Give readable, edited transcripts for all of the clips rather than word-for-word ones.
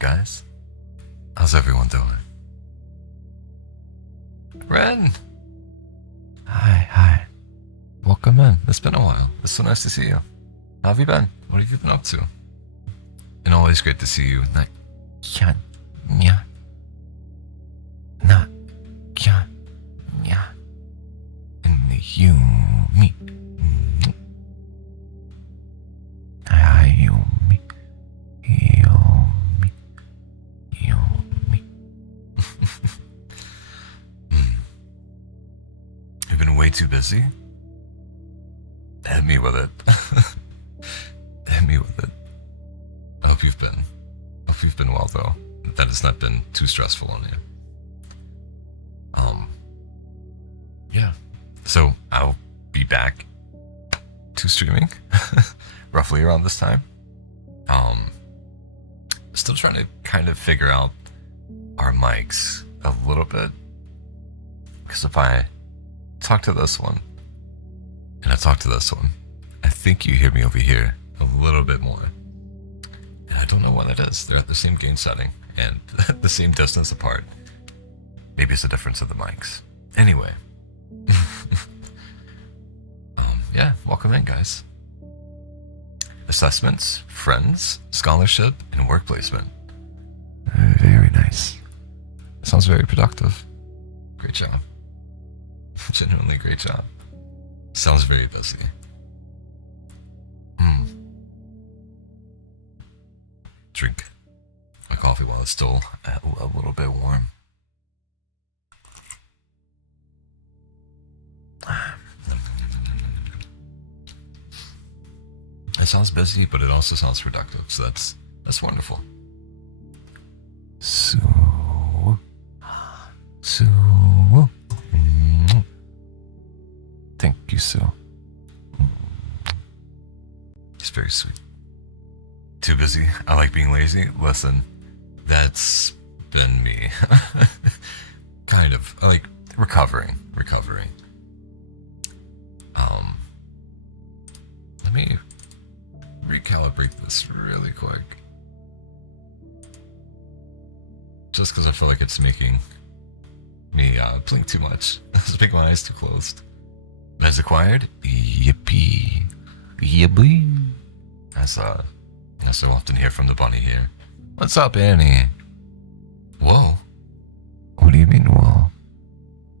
guys? How's everyone doing? Ren! Hi. Welcome in. It's been a while. It's so nice to see you. How have you been? What have you been up to? And always great to see you. And you, me. You've been way too busy? Hit me with it. Hit me with it. I hope you've been well though. That has not been too stressful on you. Yeah. So I'll be back to streaming roughly around this time. Still trying to kind of figure out our mics a little bit. Because if I talk to this one and I talk to this one, I think you hear me over here a little bit more. And I don't know what that is. They're at the same gain setting and the same distance apart. Maybe it's the difference of the mics. Anyway. Yeah, welcome in, guys. Assessments, friends, scholarship, and work placement. Very nice. Sounds very productive. Great job. Genuinely great job. Sounds very busy. Drink my coffee while it's still a little bit warm. It sounds busy, but it also sounds productive, so that's wonderful. So, thank you, Sue. It's very sweet. Too busy? I like being lazy? Listen, that's been me. Kind of. I like recovering. Let me recalibrate this really quick. Just because I feel like it's making me blink too much. It's making my eyes too closed. As acquired? Yippee. As I so often hear from the bunny here. What's up, Annie? Whoa. What do you mean, whoa?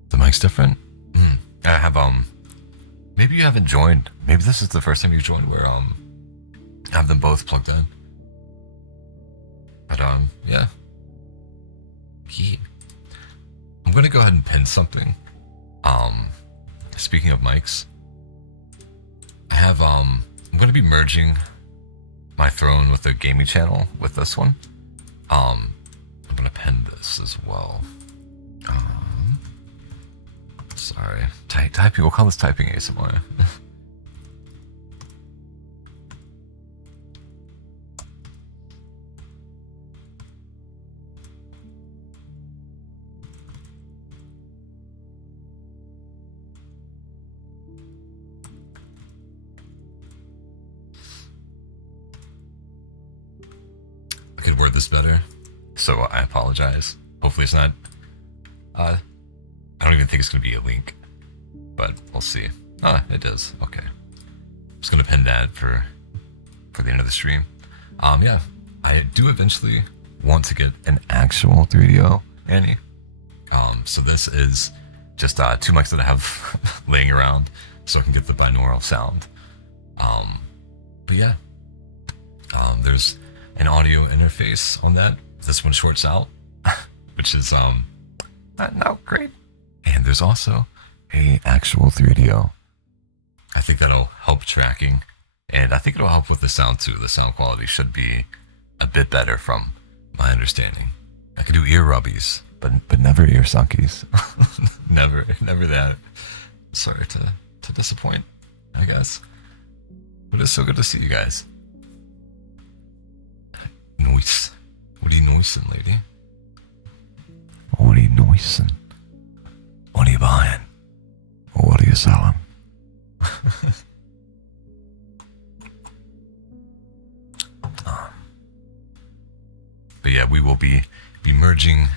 The mic's different? I have, maybe you haven't joined. Maybe this is the first time you joined where, I have them both plugged in. But, yeah. I'm gonna go ahead and pin something. Speaking of mics, I have, I'm gonna be merging my throne with the gaming channel with this one. I'm gonna pin this as well. Sorry. Typing, we'll call this typing ASMR. I could word this better, so I apologize. Hopefully it's not, I don't even think it's going to be a link, but we'll see. It is. Okay. I'm just going to pin that for the end of the stream. Yeah, I do eventually want to get an actual 3DO, Annie. So this is just two mics that I have laying around so I can get the binaural sound. But yeah, there's an audio interface on that. This one shorts out, which is not great. And there's also a actual 3DO. I think that'll help tracking, and I think it'll help with the sound too. The sound quality should be a bit better from my understanding. I can do ear rubbies, but never ear suckies. never that. Sorry to disappoint, I guess. But it's so good to see you guys. Noise. What are you noising, lady? What are you noising? What are you buying? What are you selling? But yeah, we will be merging,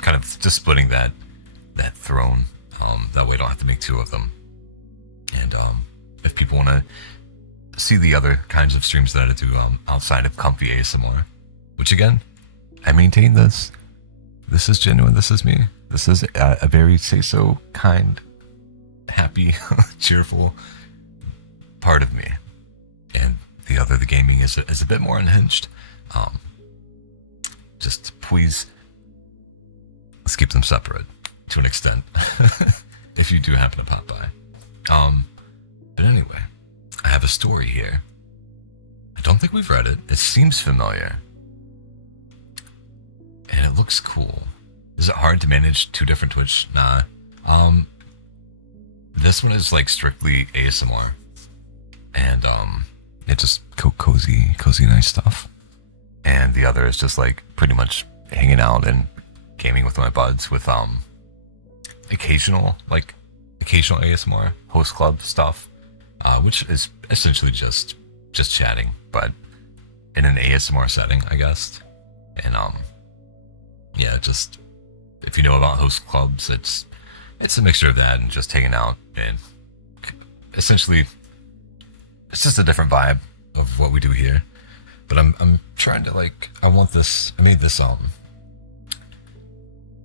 kind of just splitting that throne. That way I don't have to make two of them. And if people want to see the other kinds of streams that I do outside of comfy ASMR, which again, I maintain this. This is genuine. This is me. This is a very say-so, kind, happy, cheerful part of me. And the gaming is a bit more unhinged. Just please, let's keep them separate to an extent. If you do happen to pop by. But anyway, I have a story here. I don't think we've read it. It seems familiar. And it looks cool. Is it hard to manage two different Twitch? Nah. This one is like strictly ASMR. And it's just cozy, nice stuff. And the other is just like pretty much hanging out and gaming with my buds with occasional ASMR host club stuff, which is essentially just chatting, but in an ASMR setting, I guess. And yeah, just if you know about host clubs, it's a mixture of that and just hanging out, and essentially it's just a different vibe of what we do here. But I'm trying to I made this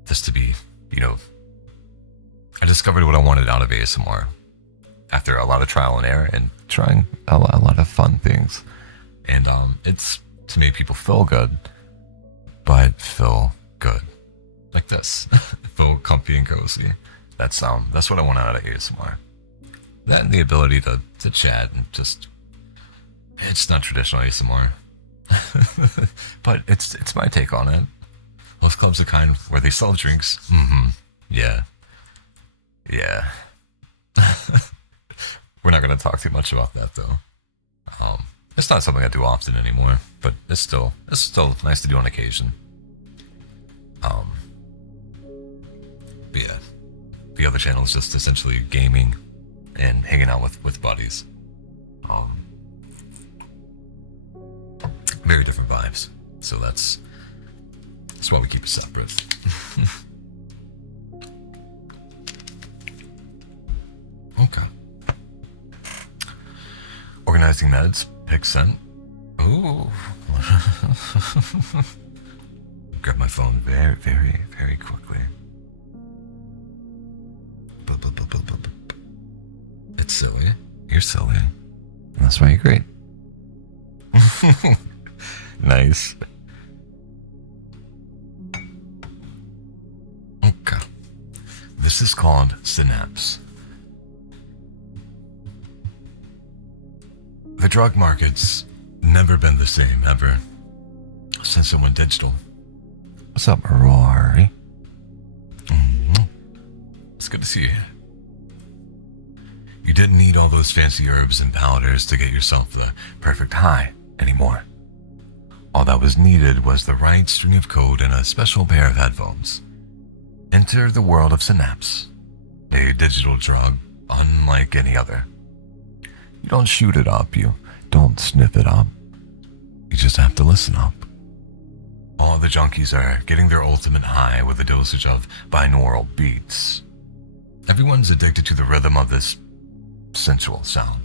this to be, I discovered what I wanted out of ASMR after a lot of trial and error and trying a lot of fun things. And it's to make people feel good, but feel good. Like this. Feel comfy and cozy. That's what I want out of ASMR. That and the ability to chat and just, it's not traditional ASMR. But it's my take on it. Most clubs are kind where they sell drinks. Mm-hmm. Yeah. Yeah. We're not going to talk too much about that though. It's not something I do often anymore, but it's still nice to do on occasion. But yeah, the other channel is just essentially gaming and hanging out with buddies. Very different vibes. So that's why we keep it separate. Okay. Organizing meds, pick scent. Ooh. Grab my phone very, very, very quickly. It's silly. You're silly. And that's why you're great. Nice. Okay. This is called Synapse. The drug market's never been the same, ever, since it went digital. What's up, Rory? Mm-hmm. It's good to see you. You didn't need all those fancy herbs and powders to get yourself the perfect high anymore. All that was needed was the right string of code and a special pair of headphones. Enter the world of Synapse, a digital drug unlike any other. You don't shoot it up, you don't sniff it up. You just have to listen up. All the junkies are getting their ultimate high with a dosage of binaural beats. Everyone's addicted to the rhythm of this sensual sound.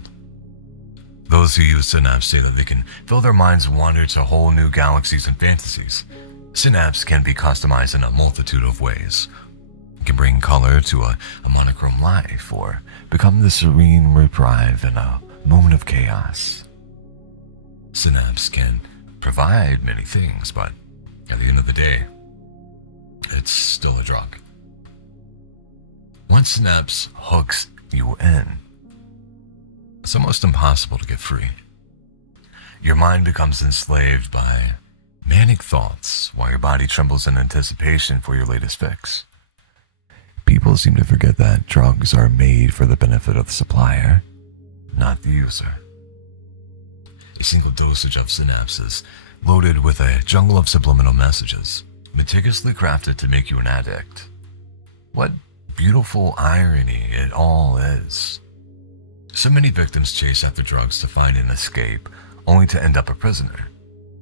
Those who use Synapse say that they can feel their minds wander to whole new galaxies and fantasies. Synapse can be customized in a multitude of ways. It can bring color to a monochrome life, or become the serene reprieve in a moment of chaos. Synapse can provide many things, but at the end of the day, it's still a drug. Once Synapse hooks you in, it's almost impossible to get free. Your mind becomes enslaved by manic thoughts while your body trembles in anticipation for your latest fix. People seem to forget that drugs are made for the benefit of the supplier, not the user. A single dosage of Synapse is loaded with a jungle of subliminal messages, meticulously crafted to make you an addict. What beautiful irony it all is. So many victims chase after drugs to find an escape, only to end up a prisoner,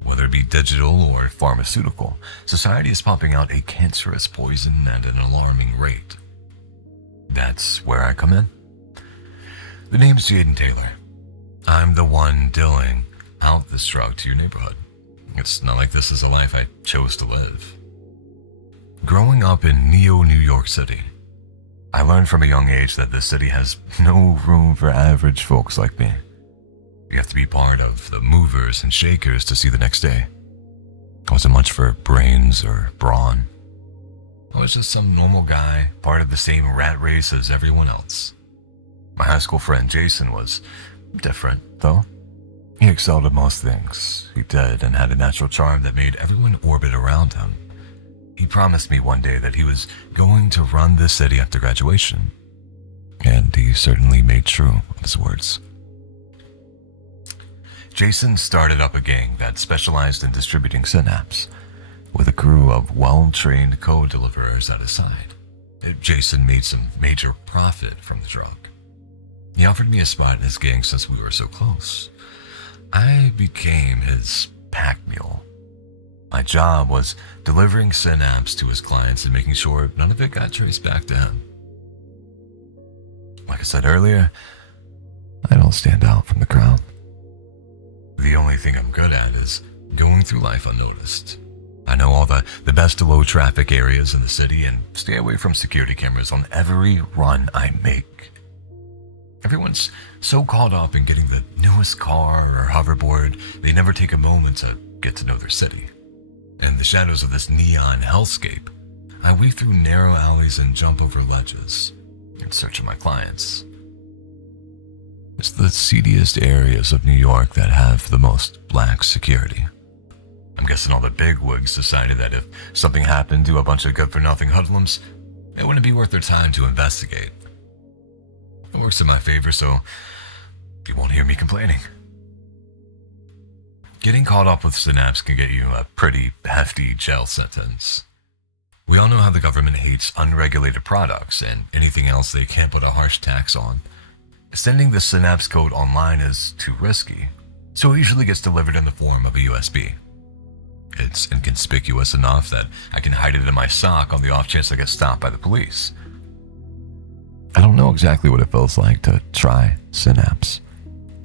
Whether it be digital or pharmaceutical, society is pumping out a cancerous poison at an alarming rate. That's where I come in. The name's Jaden Taylor. I'm the one dealing out this drug to your neighborhood. It's not like this is a life I chose to live. Growing up in New York City, I learned from a young age that this city has no room for average folks like me. You have to be part of the movers and shakers to see the next day. I wasn't much for brains or brawn. I was just some normal guy, part of the same rat race as everyone else. My high school friend Jason was different, though. He excelled at most things he did and had a natural charm that made everyone orbit around him. He promised me one day that he was going to run this city after graduation, and he certainly made true of his words. Jason started up a gang that specialized in distributing synapse, with a crew of well-trained co-deliverers at his side. Jason made some major profit from the drug. He offered me a spot in his gang since we were so close. I became his pack mule. My job was delivering synapse to his clients and making sure none of it got traced back to him. Like I said earlier, I don't stand out from the crowd. The only thing I'm good at is going through life unnoticed. I know all the best low traffic areas in the city and stay away from security cameras on every run I make. Everyone's so caught up in getting the newest car or hoverboard, they never take a moment to get to know their city. In the shadows of this neon hellscape, I weave through narrow alleys and jump over ledges in search of my clients. It's the seediest areas of New York that have the most lax security. I'm guessing all the bigwigs decided that if something happened to a bunch of good-for-nothing hoodlums, it wouldn't be worth their time to investigate. It works in my favor, so you won't hear me complaining. Getting caught up with synapse can get you a pretty hefty jail sentence. We all know how the government hates unregulated products and anything else they can't put a harsh tax on. Sending the synapse code online is too risky, so it usually gets delivered in the form of a USB. It's inconspicuous enough that I can hide it in my sock on the off chance I get stopped by the police. I don't know exactly what it feels like to try synapse,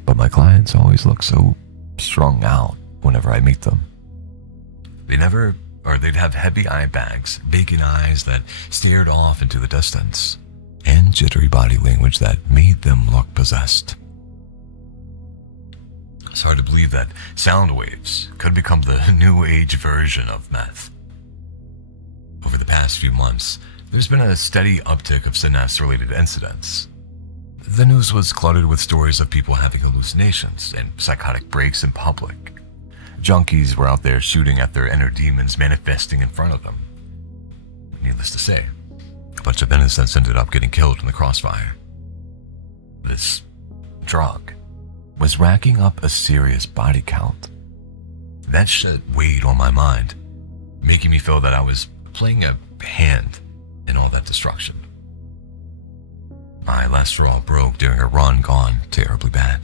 but my clients always look so strung out whenever I meet them. They'd have heavy eye bags, vacant eyes that stared off into the distance, and jittery body language that made them look possessed. It's hard to believe that sound waves could become the new age version of meth. Over the past few months, there's been a steady uptick of synapse-related incidents. The news was cluttered with stories of people having hallucinations and psychotic breaks in public. Junkies were out there shooting at their inner demons manifesting in front of them. Needless to say, a bunch of innocents ended up getting killed in the crossfire. This drug was racking up a serious body count. That shit weighed on my mind, making me feel that I was playing a hand in all that destruction. My last straw broke during a run gone terribly bad.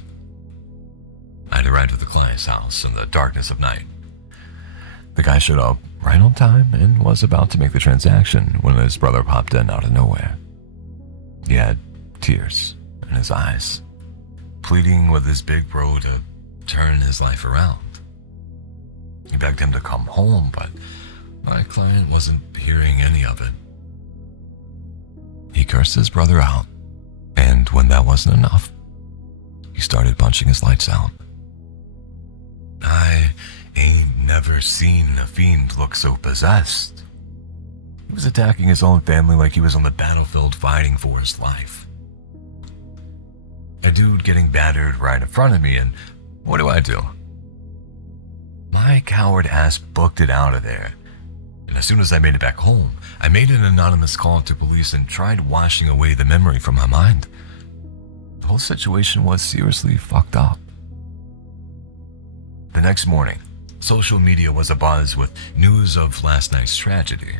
I'd arrived at the client's house in the darkness of night. The guy showed up right on time and was about to make the transaction when his brother popped in out of nowhere. He had tears in his eyes, pleading with his big bro to turn his life around. He begged him to come home, but my client wasn't hearing any of it. He cursed his brother out, and when that wasn't enough, he started punching his lights out. I ain't never seen a fiend look so possessed. He was attacking his own family like he was on the battlefield fighting for his life. A dude getting battered right in front of me, and what do? My coward ass booked it out of there. And as soon as I made it back home, I made an anonymous call to police and tried washing away the memory from my mind. The whole situation was seriously fucked up. The next morning, social media was abuzz with news of last night's tragedy.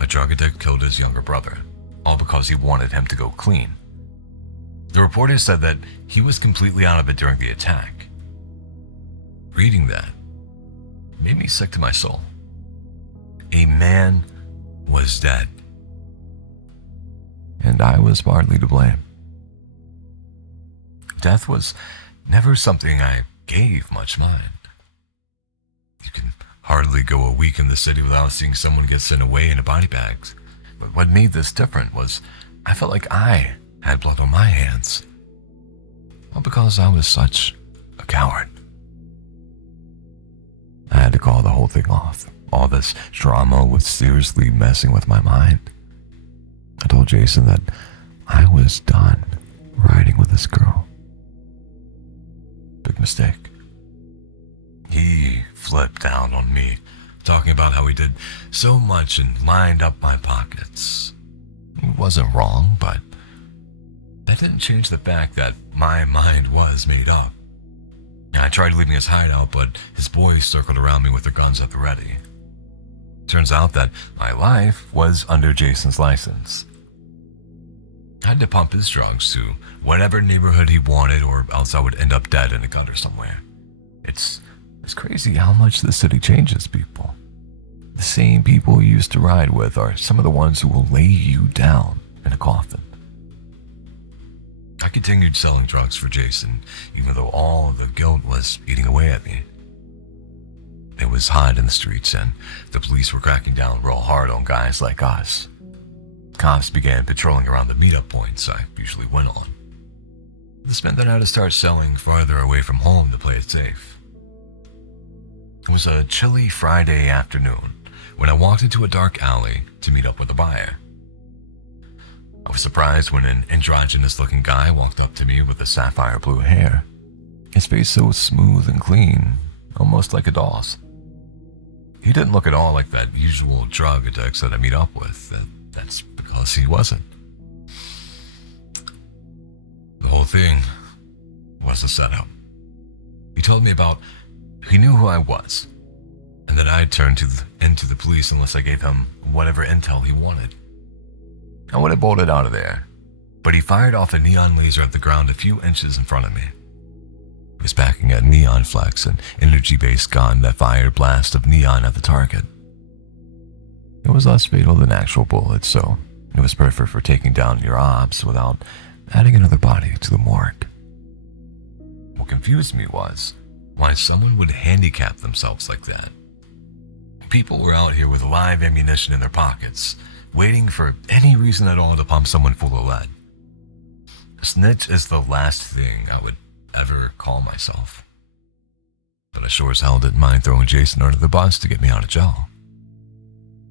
A drug addict killed his younger brother, all because he wanted him to go clean. The reporters said that he was completely out of it during the attack. Reading that, made me sick to my soul. A man was dead. And I was partly to blame. Death was never something I gave much mind. You can hardly go a week in the city without seeing someone get sent away in a body bag. But what made this different was I felt like I had blood on my hands. All because I was such a coward. I had to call the whole thing off. All this drama was seriously messing with my mind. I told Jason that I was done riding with this girl. Big mistake. He flipped out on me, talking about how he did so much and lined up my pockets. It wasn't wrong, but that didn't change the fact that my mind was made up. I tried leaving his hideout, but his boys circled around me with their guns at the ready. Turns out that my life was under Jason's license. I had to pump his drugs to whatever neighborhood he wanted, or else I would end up dead in a gutter somewhere. It's crazy how much the city changes people. The same people you used to ride with are some of the ones who will lay you down in a coffin. I continued selling drugs for Jason, even though all of the guilt was eating away at me. It was hot in the streets, and the police were cracking down real hard on guys like us. Cops began patrolling around the meetup points I usually went on. This meant that I had to start selling farther away from home to play it safe. It was a chilly Friday afternoon when I walked into a dark alley to meet up with a buyer. I was surprised when an androgynous-looking guy walked up to me with the sapphire blue hair. His face so smooth and clean, almost like a doll's. He didn't look at all like that usual drug addicts that I meet up with. That's because he wasn't. The whole thing was a setup. He told me about he knew who I was, and that I'd turn into the police unless I gave him whatever intel he wanted. I would have bolted out of there, but he fired off a neon laser at the ground a few inches in front of me. He was packing a neon flex, an energy-based gun that fired blasts of neon at the target. It was less fatal than actual bullets, so it was perfect for taking down your ops without adding another body to the morgue. What confused me was why someone would handicap themselves like that. People were out here with live ammunition in their pockets, waiting for any reason at all to pump someone full of lead. A snitch is the last thing I would ever call myself. But I sure as hell didn't mind throwing Jason under the bus to get me out of jail.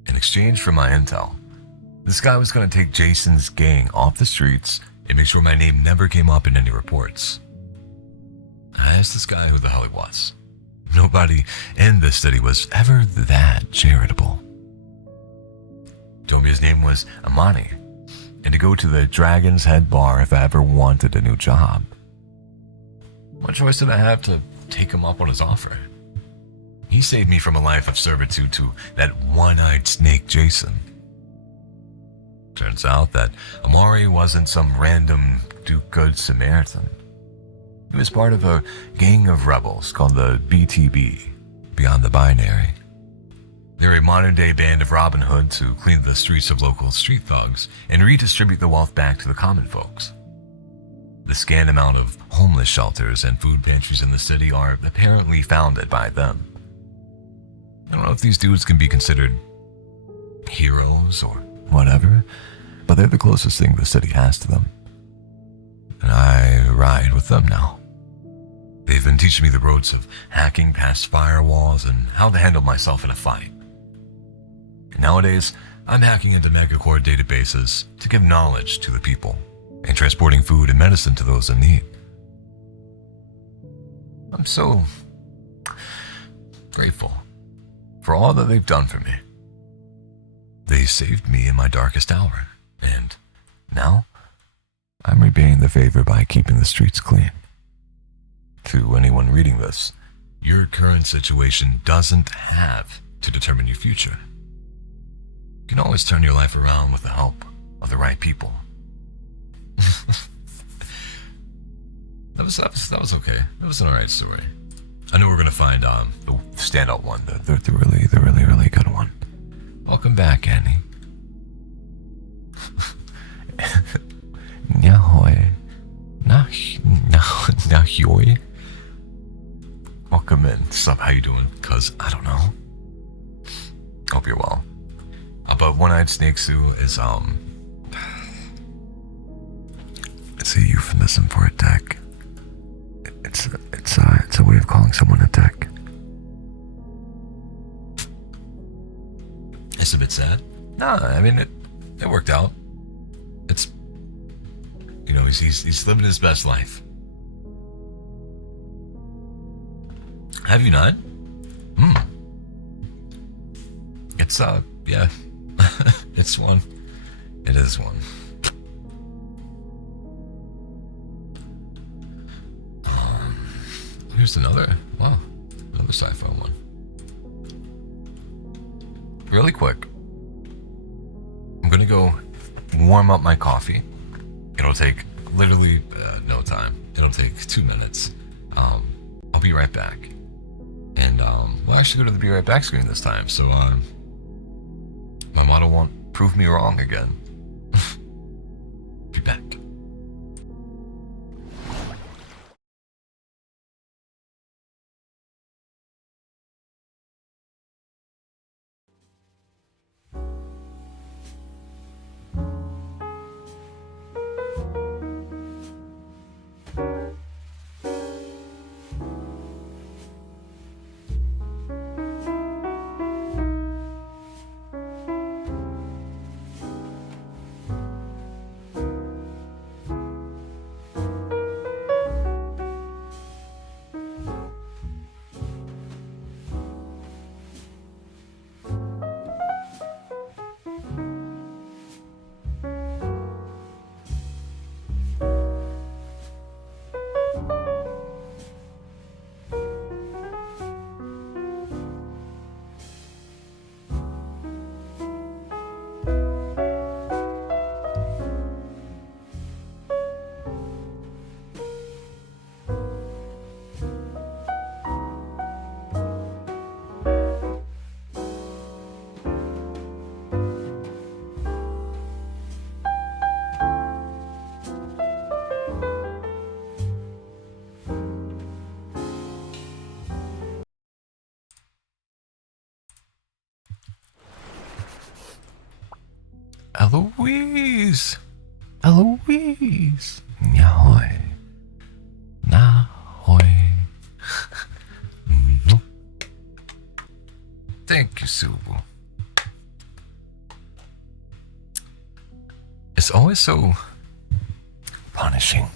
In exchange for my intel, this guy was going to take Jason's gang off the streets and make sure my name never came up in any reports. I asked this guy who the hell he was. Nobody in this city was ever that charitable. Told me his name was Amani, and to go to the Dragon's Head bar if I ever wanted a new job. What choice did I have to take him up on his offer? He saved me from a life of servitude to that one-eyed snake Jason. Turns out that Amari wasn't some random do-good Samaritan. He was part of a gang of rebels called the BTB, Beyond the Binary. They're a modern-day band of Robin Hoods who clean the streets of local street thugs and redistribute the wealth back to the common folks. The scant amount of homeless shelters and food pantries in the city are apparently founded by them. I don't know if these dudes can be considered heroes or whatever, but they're the closest thing the city has to them. And I ride with them now. They've been teaching me the ropes of hacking past firewalls and how to handle myself in a fight. And nowadays, I'm hacking into megacore databases to give knowledge to the people and transporting food and medicine to those in need. I'm so grateful for all that they've done for me. They saved me in my darkest hour, and now I'm repaying the favor by keeping the streets clean. To anyone reading this, your current situation doesn't have to determine your future. You can always turn your life around with the help of the right people. that was okay. That was an alright story. I know we're gonna find the standout one, the really good one. Welcome back, Annie. Nyahoy. Nahyoi. Welcome in. Sup, how you doing? Cause I don't know. Hope you're well. But one-eyed snake Sue is it's a euphemism for a deck. It's a way of calling someone a dick. It's a bit sad. Nah, I mean it worked out. It's, you know, he's living his best life. Have you not? It's yeah. It's one. It is one. Here's another. Wow, another sci-fi one. Really quick. I'm gonna go warm up my coffee. It'll take literally no time. It'll take 2 minutes. I'll be right back. And we'll actually go to the be right back screen this time, so my model won't prove me wrong again. Be back. Eloise! Eloise! Nyahoy. Nahoy. Thank you, Subu. It's always so punishing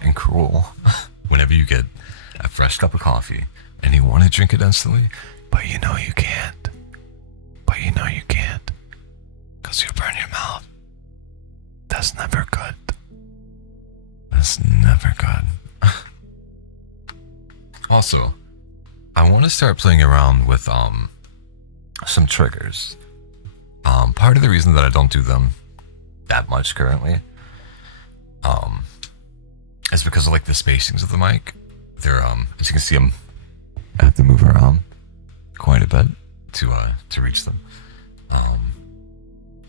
and cruel whenever you get a fresh cup of coffee and you want to drink it instantly, but you know you can't. But you know you can't. Because you burn your mouth. That's never good. That's never good. Also, I want to start playing around with some triggers. Part of the reason that I don't do them that much currently is because of like the spacings of the mic. They're as you can see, I have to move around quite a bit to reach them.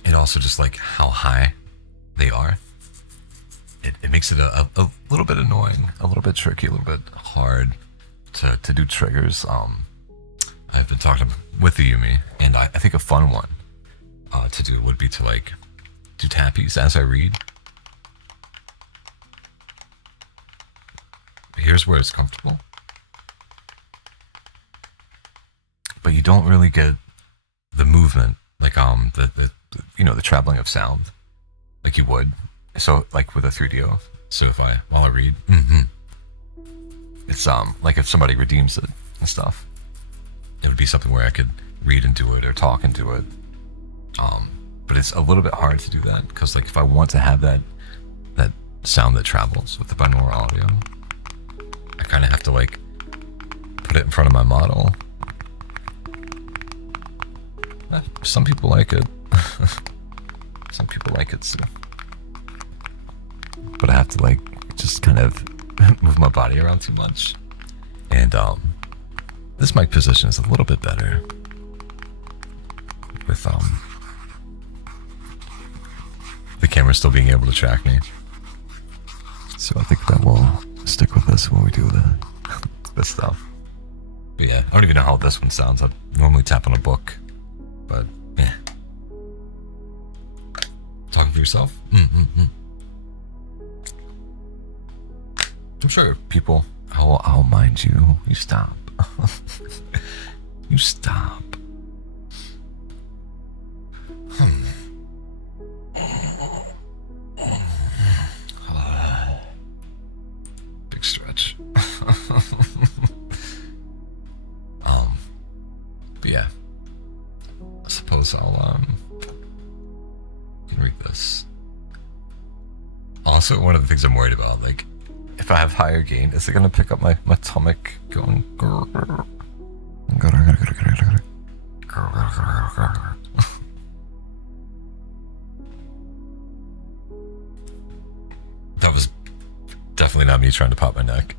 And also just like how high they are. It makes it a little bit annoying, a little bit tricky, a little bit hard to do triggers. I've been talking with the Yumi, and I think a fun one to do would be to like do tappies as I read. Here's where it's comfortable. But you don't really get the movement, like the you know, the traveling of sound, like you would. So like with a 3DO. So if while I read, it's like if somebody redeems it and stuff, it would be something where I could read into it or talk into it. But it's a little bit hard to do that because like if I want to have that sound that travels with the binaural audio, I kind of have to like put it in front of my model. Some people like it. Some people like it too. But I have to like just kind of move my body around too much. And This mic position is a little bit better. With the camera still being able to track me. So I think that we'll stick with this when we do this stuff. But yeah, I don't even know how this one sounds. I normally tap on a book, but yeah. Talking for yourself? I'm sure people. I'll mind you. You stop. You stop. Big stretch. But yeah, I suppose I'll can read this. Also, one of the things I'm worried about, like, if I have higher gain, is it gonna pick up my stomach going? That was definitely not me trying to pop my neck.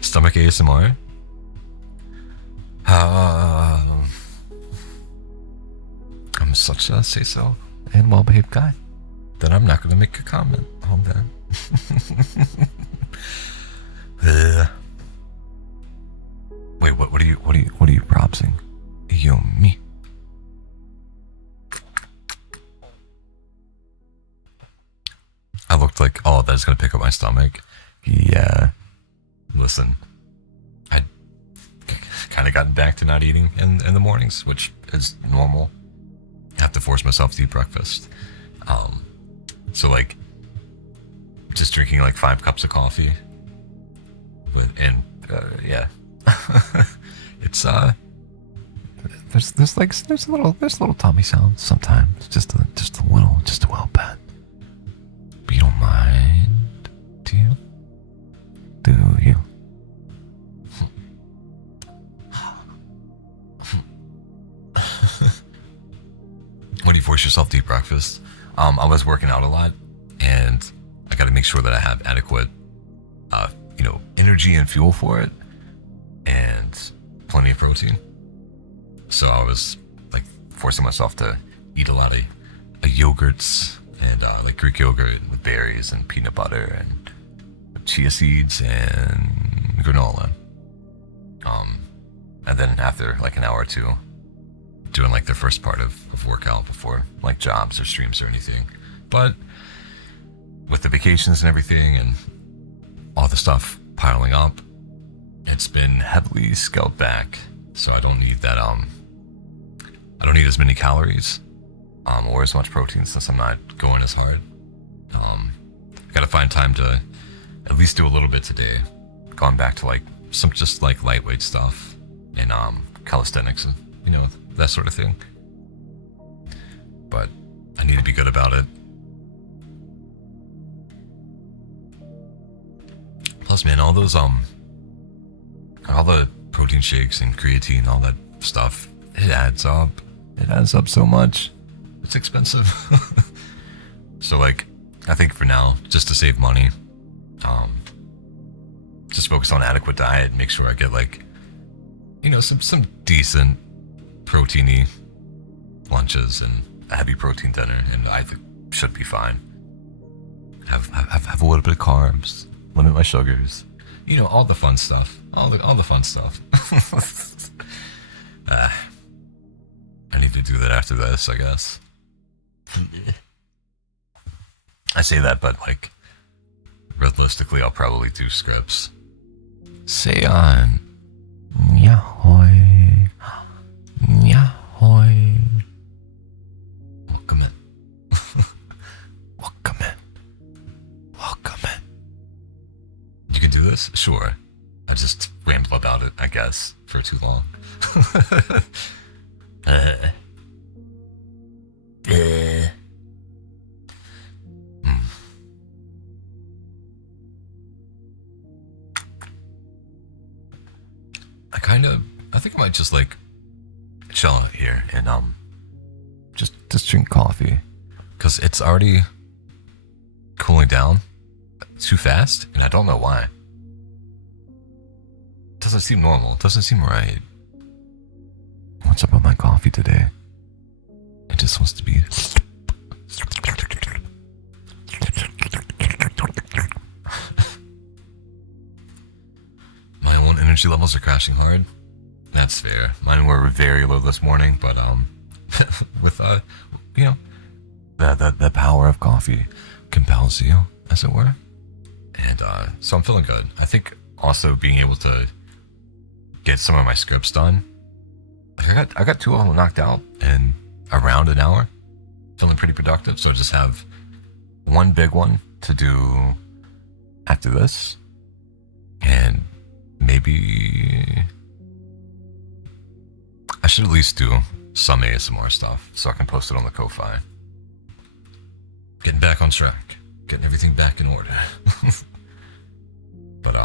Stomach ASMR. I'm such a say so and well-behaved guy that I'm not gonna make a comment on that. Wait, what are you propsing? Yo, me. I looked like, oh, that's gonna pick up my stomach. Yeah. Listen, I kind of gotten back to not eating in the mornings, which is normal. I have to force myself to eat breakfast. So like, just drinking like 5 cups of coffee. Yeah. It's there's little tummy sounds sometimes, just a little bit. But you don't mind, do you? Do you? When you force yourself to eat breakfast, I was working out a lot, and I got to make sure that I have adequate, energy and fuel for it, and plenty of protein. So I was like forcing myself to eat a lot of yogurts and like Greek yogurt with berries and peanut butter and chia seeds and granola. And then after like an hour or two, doing like the first part of workout before like jobs or streams or anything. But with the vacations and everything and all the stuff piling up, it's been heavily scaled back. So I don't need that, I don't need as many calories, or as much protein since I'm not going as hard. I gotta find time to at least do a little bit today. Going back to like some just like lightweight stuff and calisthenics, that sort of thing. But I need to be good about it. Plus, man, all those all the protein shakes and creatine, all that stuff, it adds up. It adds up so much. It's expensive. So like, I think for now, just to save money, just focus on adequate diet, make sure I get like, some decent proteiny lunches and a heavy protein dinner, and I think should be fine. Have a little bit of carbs, limit my sugars, all the fun stuff, all the fun stuff. I need to do that after this, I guess. I say that, but like, realistically, I'll probably do scripts. Say on. Yahoy. Yahoy. Welcome in. Welcome in. Welcome in. You can do this? Sure. I just ramble about it, I guess, for too long. I think I might just like chill out here and just drink coffee, because it's already cooling down too fast, and I don't know why. doesn't seem normal. It doesn't seem right. What's up with my coffee today? It just wants to be... My own energy levels are crashing hard. That's fair. Mine were very low this morning, but with you know, the power of coffee compels you, as it were. And so I'm feeling good. I think also being able to get some of my scripts done. Like I got 2 of them knocked out in around an hour. Feeling pretty productive. So just have one big one to do after this, and maybe I should at least do some ASMR stuff so I can post it on the Ko-Fi. Getting back on track. Getting everything back in order. But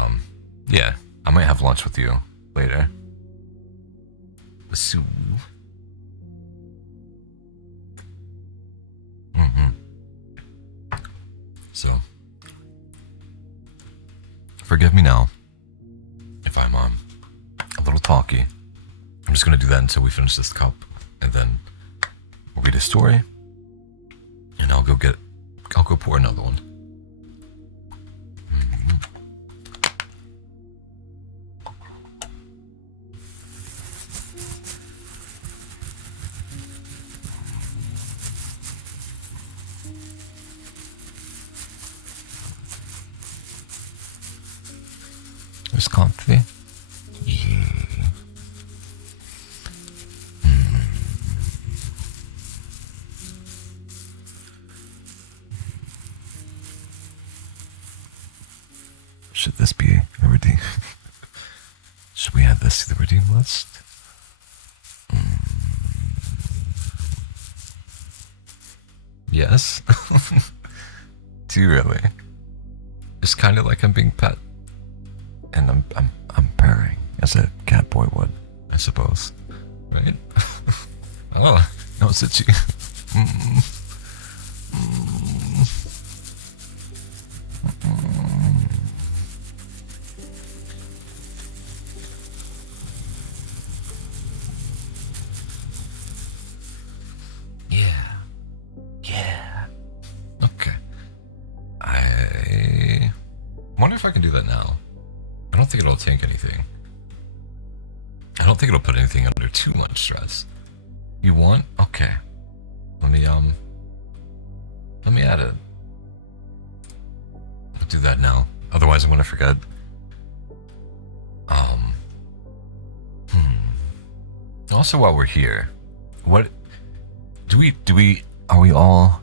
yeah, I might have lunch with you later. So So forgive me now if I'm a little talky. I'm just gonna do that until we finish this cup, and then we'll read a story, and I'll go pour another one. It's comfy. Yeah. Should this be a redeem? Should we add this to the redeem list? Yes. Do you really? It's kind of like I'm being pet, and I'm purring as a cat boy would, I suppose, right? Oh, no, it's itchy. Yeah. Okay. I wonder if I can do that now. I don't think it'll tank anything. I don't think it'll put anything under too much stress. You want? Okay. Let me add it. I'll do that now. Otherwise I'm gonna forget. Also, while we're here, what are we all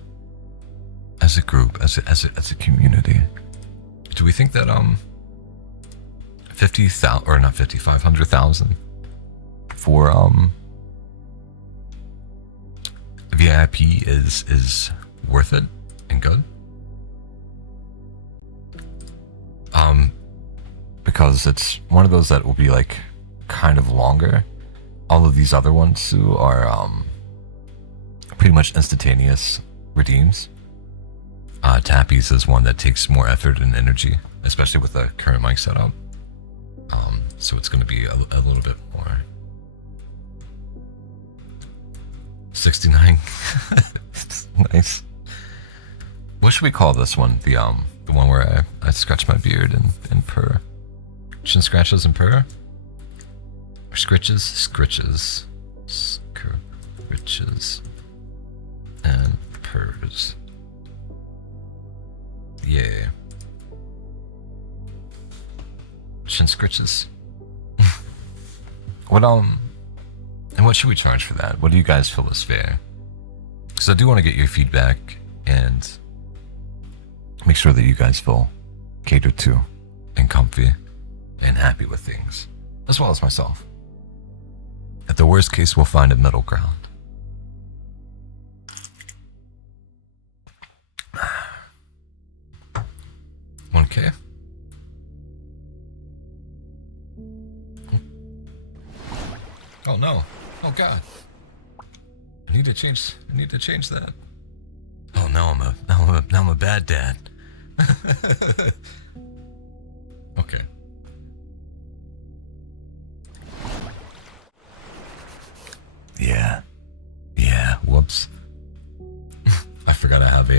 as a group, as a community, do we think that 50,000 or not 50, 500,000 for VIP is worth it and good? Because it's one of those that will be like kind of longer. All of these other ones who are pretty much instantaneous redeems. Tappy's is one that takes more effort and energy, especially with the current mic setup. So it's going to be a little bit more. 69. Nice. What should we call this one? The one where I scratch my beard and purr. Chin scratches and purr? Or scritches? Scritches. Scritches. And purrs. Yeah. Chin scritches. And what should we charge for that? What do you guys feel is fair? Because I do want to get your feedback and make sure that you guys feel catered to and comfy and happy with things, as well as myself. At the worst case, we'll find a middle ground. $1K. Oh no! Oh god! I need to change that. Oh no! I'm a bad dad. Okay.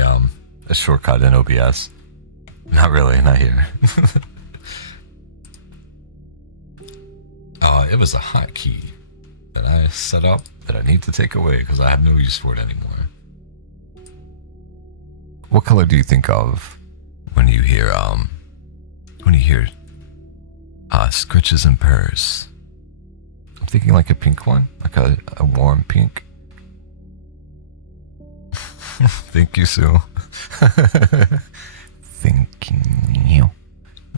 a shortcut in OBS. Not really, not here. It was a hotkey that I set up that I need to take away because I have no use for it anymore. What color do you think of when you hear scritches and purrs? I'm thinking like a pink one, like a warm pink. Thank you, Sue. Thinking you.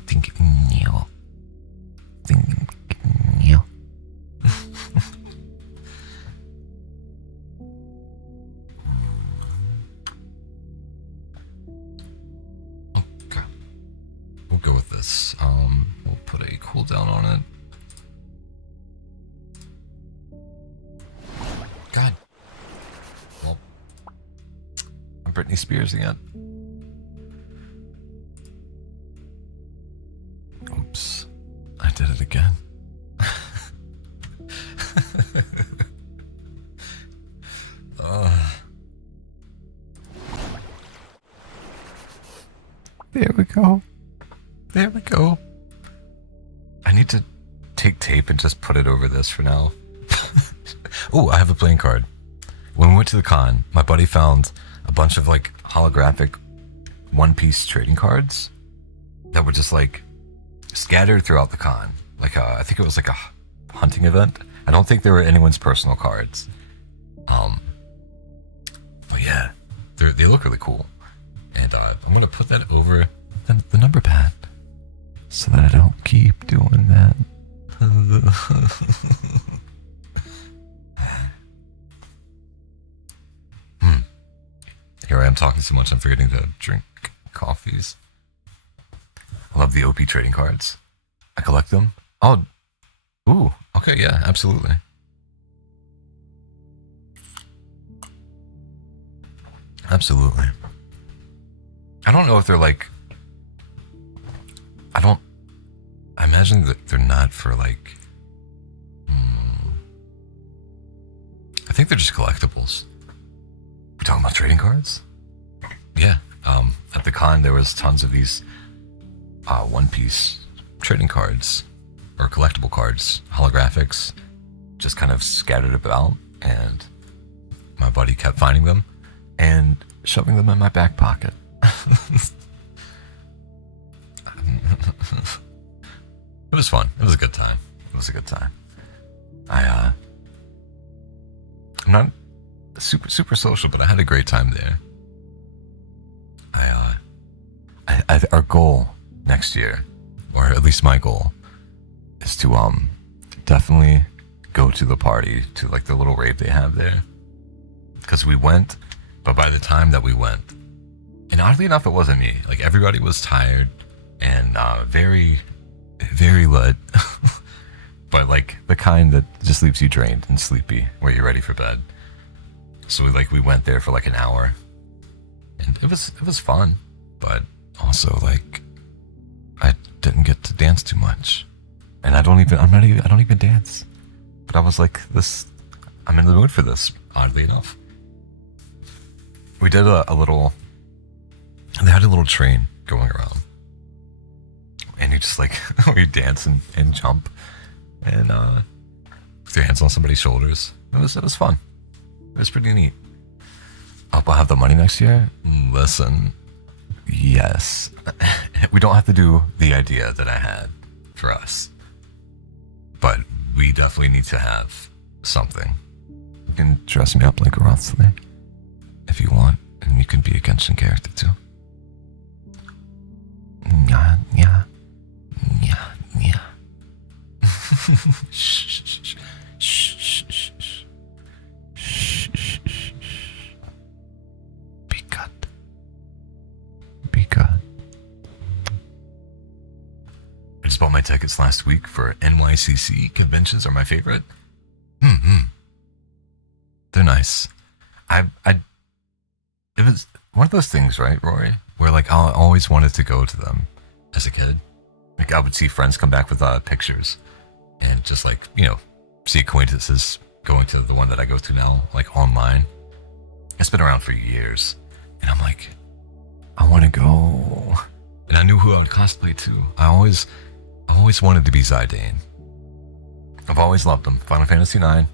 Thinking you. Thinking you. Okay. We'll go with this. We'll put a cooldown on it. God. Well, I'm Britney Spears again. Oops. I did it again. There we go. There we go. I need to take tape and just put it over this for now. Oh, I have a playing card. When we went to the con, my buddy found a bunch of like holographic one-piece trading cards that were just like scattered throughout the con. Like I think it was like a hunting event. I don't think they were anyone's personal cards. But yeah, they look really cool. And I'm gonna put that over the number pad so that I don't keep doing that. Here I am talking so much I'm forgetting to drink coffees. I love the OP trading cards. I collect them. Oh, ooh, okay, yeah, absolutely. Absolutely. I don't know if they're like... I imagine that they're not for like... I think they're just collectibles. We're talking about trading cards? Yeah. At the con, there was tons of these one-piece trading cards, or collectible cards, holographics, just kind of scattered about, and my buddy kept finding them and shoving them in my back pocket. It was fun. It was a good time. It was a good time. I'm not super social, but I had a great time there. Our goal next year, or at least my goal, is to definitely go to the party, to like the little rave they have there. Because we went, but by the time that we went, and oddly enough, it wasn't me. Like everybody was tired and very, very lit, but like the kind that just leaves you drained and sleepy, where you're ready for bed. So we went there for like an hour, and it was fun, but also like I didn't get to dance too much, and I don't even dance. But I was like, I'm in the mood for this. Oddly enough, we did a little. They had a little train going around, and you just like you dance and jump, and with your hands on somebody's shoulders. It was fun. It was pretty neat. Hope I'll have the money next year. Listen, yes, we don't have to do the idea that I had for us, but we definitely need to have something. You can dress me up like a Rothsley if you want, and you can be a Genshin character too. Yeah. Shh. Be good. I just bought my tickets last week for NYCC. Conventions are my favorite. They're nice. It was one of those things, right, Rory? Where like I always wanted to go to them as a kid. Like I would see friends come back with pictures, and just like see acquaintances going to the one that I go to now, like online. It's been around for years, And I'm like, I want to go. And I knew who I would cosplay too. I've always wanted to be Zidane. I've always loved him. Final Fantasy IX,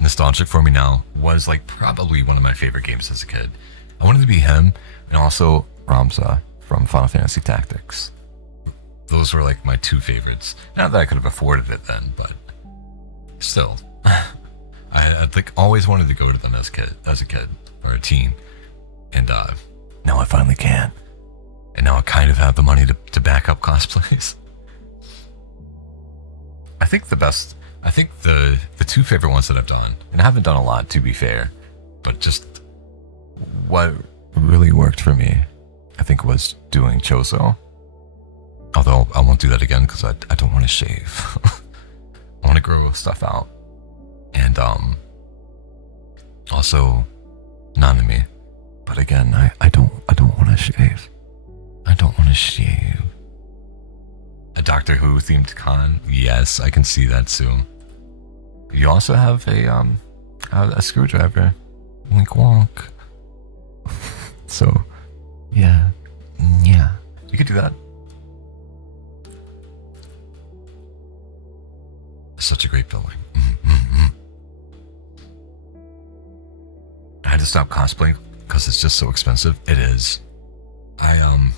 nostalgic for me now, was like probably one of my favorite games as a kid. I wanted to be him, and also Ramza from Final Fantasy Tactics. Those were like my two favorites. Not that I could have afforded it then, but still. I'd like always wanted to go to them as a kid, or a teen. And now I finally can. And now I kind of have the money to back up cosplays. I think the two favorite ones that I've done, and I haven't done a lot to be fair, but just what really worked for me, I think, was doing Chozo. Although I won't do that again because I don't want to shave. I want to grow stuff out. And also Nanami. But again, I don't want to shave. I don't want to shave. A Doctor Who themed con? Yes, I can see that soon. You also have a screwdriver. Wink wonk. So, yeah. You could do that. Such a great building. I had to stop cosplaying because it's just so expensive. It is. I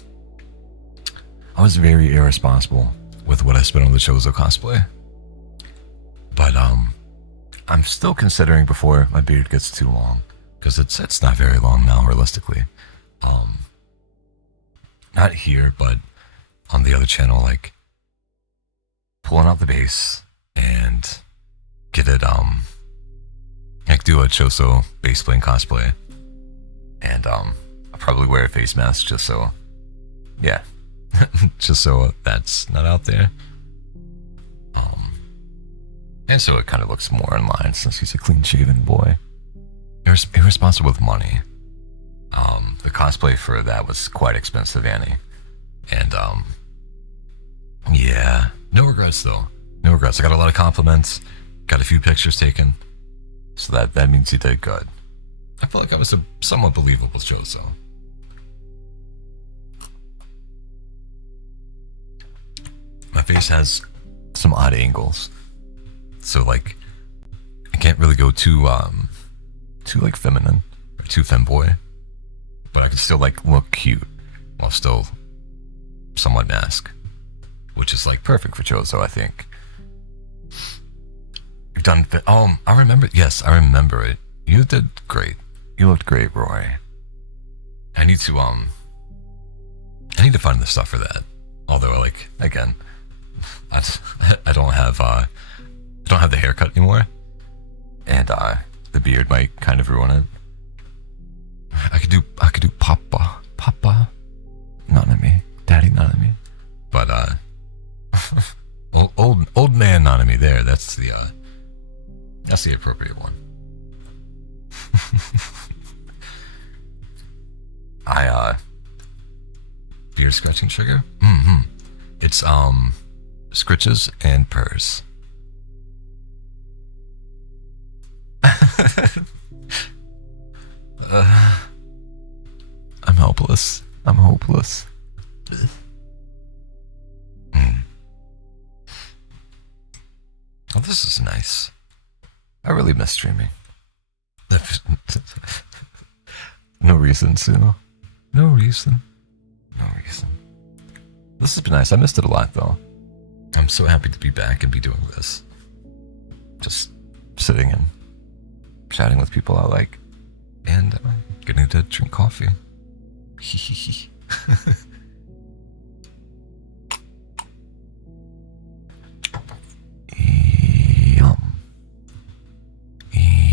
was very irresponsible with what I spent on the Chozo cosplay. But I'm still considering before my beard gets too long, because it's not very long now, realistically. Not here, but on the other channel, like pulling out the base and get it like do a Chozo base plane cosplay, and I'll probably wear a face mask just so, yeah, just so that's not out there. And so it kind of looks more in line since he's a clean-shaven boy. Irresponsible with money. The cosplay for that was quite expensive, Annie. And yeah, no regrets though. No regrets. I got a lot of compliments, got a few pictures taken, so that means you did good. I felt like I was a somewhat believable Chozo. My face has some odd angles, so like I can't really go too like feminine or too femboy, but I can still like look cute while still somewhat mask, which is like perfect for Chozo, I think. You've done I remember. Yes, I remember it. You did great. You looked great, Roy. I need to find the stuff for that. Although, like, again, I don't have the haircut anymore, and the beard might kind of ruin it. I could do Papa, Nanami, Daddy Nanami, but old man Nanami. There, that's the appropriate one. Beard scratching trigger? It's scritches and purrs. I'm helpless. I'm hopeless. Oh, this is nice. I really miss streaming. No reason, Sue. No reason. This has been nice. I missed it a lot, though. I'm so happy to be back and be doing this. Just sitting and chatting with people I like, and getting to drink coffee.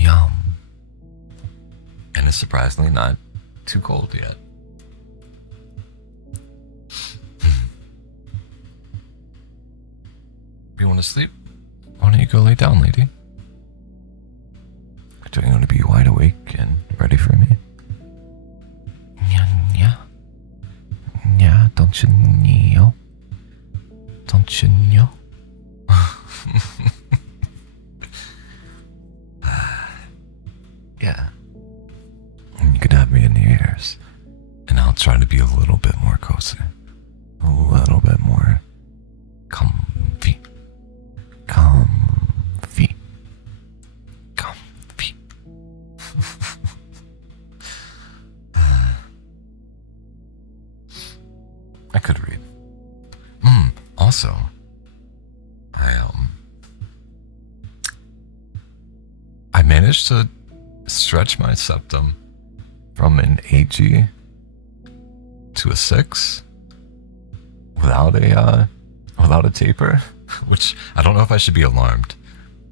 Yum. And it's surprisingly not too cold yet. You want to sleep? Why don't you go lay down, lady? Don't you want to be wide awake and ready for me? Yeah, don't you know? Don't you know? Yeah. You could have me in your ears. Also, I managed to stretch my septum from an 8G to a 6 without a taper, which I don't know if I should be alarmed,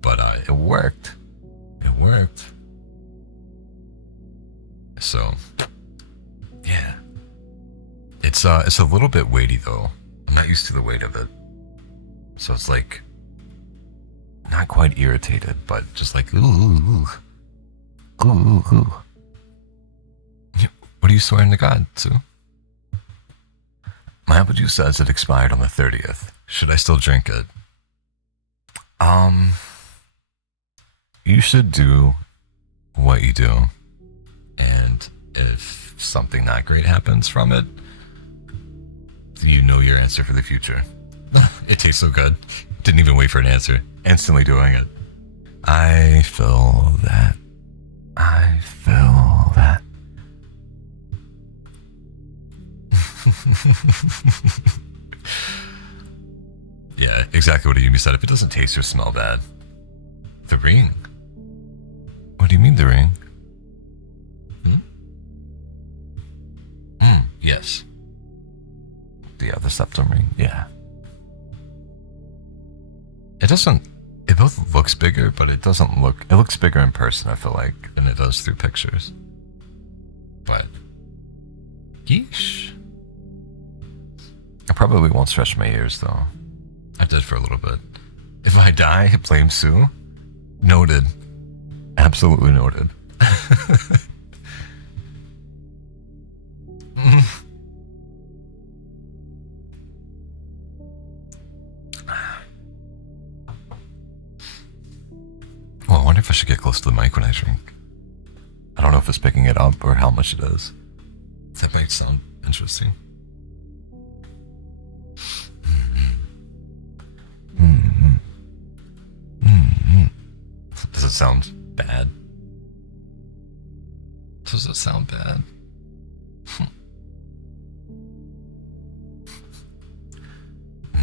but it worked. It worked. So, yeah. It's a little bit weighty though. I'm not used to the weight of it. So it's like not quite irritated, but just like ooh. What are you swearing to God, Sue? My apple juice says it expired on the 30th. Should I still drink it? You should do what you do. And if something not great happens from it, you know your answer for the future. It tastes so good. Didn't even wait for an answer. Instantly doing it. I feel that. Yeah, exactly what Ayumi said. If it doesn't taste or smell bad. The ring? What do you mean the ring? Yes. The septum ring? Yeah. It both looks bigger, but it looks bigger in person, I feel like, than it does through pictures. But, yeesh. I probably won't stretch my ears, though. I did for a little bit. If I die, blame Sue. Noted. Absolutely noted. Well, I wonder if I should get close to the mic when I drink. I don't know if it's picking it up or how much it is. That might sound interesting. Does it sound bad? Does it sound bad?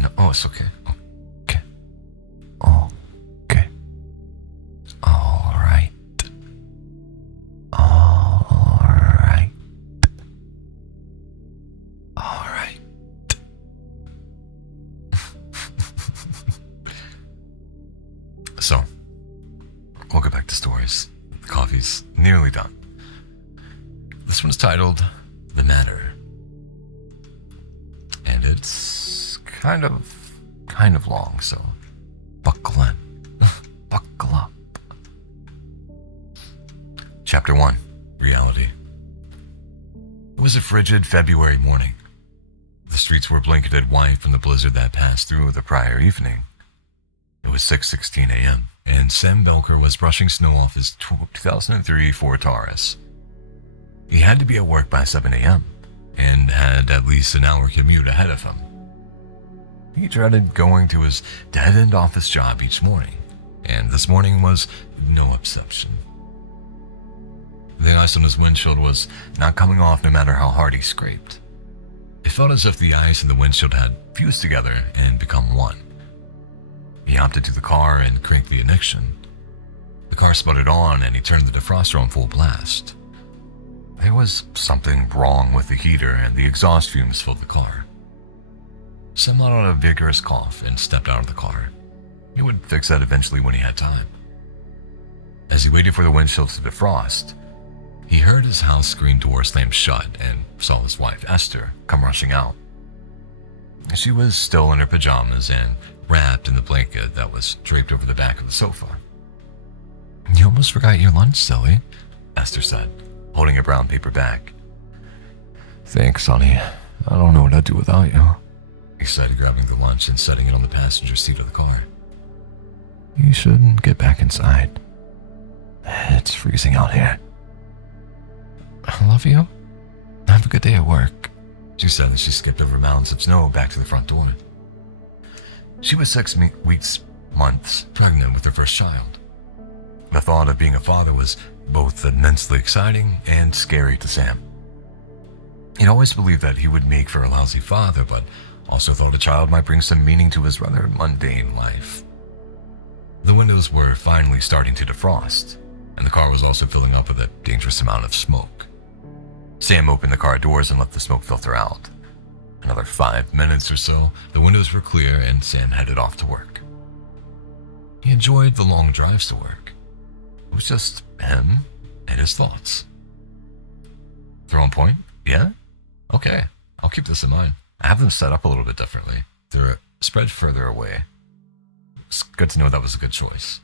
No, oh, it's okay. Okay. Okay. All right. So, we'll get back to stories. The coffee's nearly done. This one's titled The Matter. And it's kind of long, so buckle in. Buckle up. Chapter 1, Reality. It was a frigid February morning. The streets were blanketed white from the blizzard that passed through the prior evening. It was 6:16 a.m., and Sam Belker was brushing snow off his 2003 Ford Taurus. He had to be at work by 7 a.m., and had at least an hour commute ahead of him. He dreaded going to his dead-end office job each morning, and this morning was no exception. The ice on his windshield was not coming off no matter how hard he scraped. It felt as if the ice and the windshield had fused together and become one. He hopped into the car and cranked the ignition. The car sputtered on and he turned the defroster on full blast. There was something wrong with the heater and the exhaust fumes filled the car. Sam let out a vigorous cough and stepped out of the car. He would fix that eventually when he had time. As he waited for the windshield to defrost, he heard his house screen door slam shut and saw his wife, Esther, come rushing out. She was still in her pajamas and wrapped in the blanket that was draped over the back of the sofa. "You almost forgot your lunch, silly," Esther said, holding a brown paper bag. "Thanks, honey. I don't know what I'd do without you," he said, grabbing the lunch and setting it on the passenger seat of the car. "You should get back inside. It's freezing out here." "I love you. Have a good day at work," she said as she skipped over mounds of snow back to the front door. She was 6 months pregnant with her first child. The thought of being a father was both immensely exciting and scary to Sam. He'd always believed that he would make for a lousy father, but also thought a child might bring some meaning to his rather mundane life. The windows were finally starting to defrost, and the car was also filling up with a dangerous amount of smoke. Sam opened the car doors and let the smoke filter out. Another 5 minutes or so, the windows were clear and Sam headed off to work. He enjoyed the long drives to work. It was just him and his thoughts. Throw on point? Yeah? Okay, I'll keep this in mind. I have them set up a little bit differently. They're spread further away. It's good to know that was a good choice.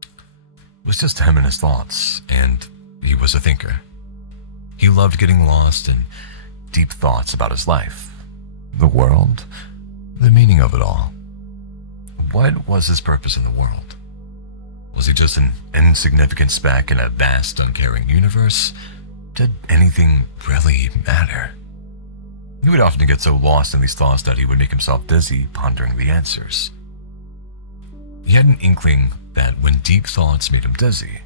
It was just him and his thoughts, and he was a thinker. He loved getting lost in deep thoughts about his life, the world, the meaning of it all. What was his purpose in the world? Was he just an insignificant speck in a vast, uncaring universe? Did anything really matter? He would often get so lost in these thoughts that he would make himself dizzy pondering the answers. He had an inkling that when deep thoughts made him dizzy,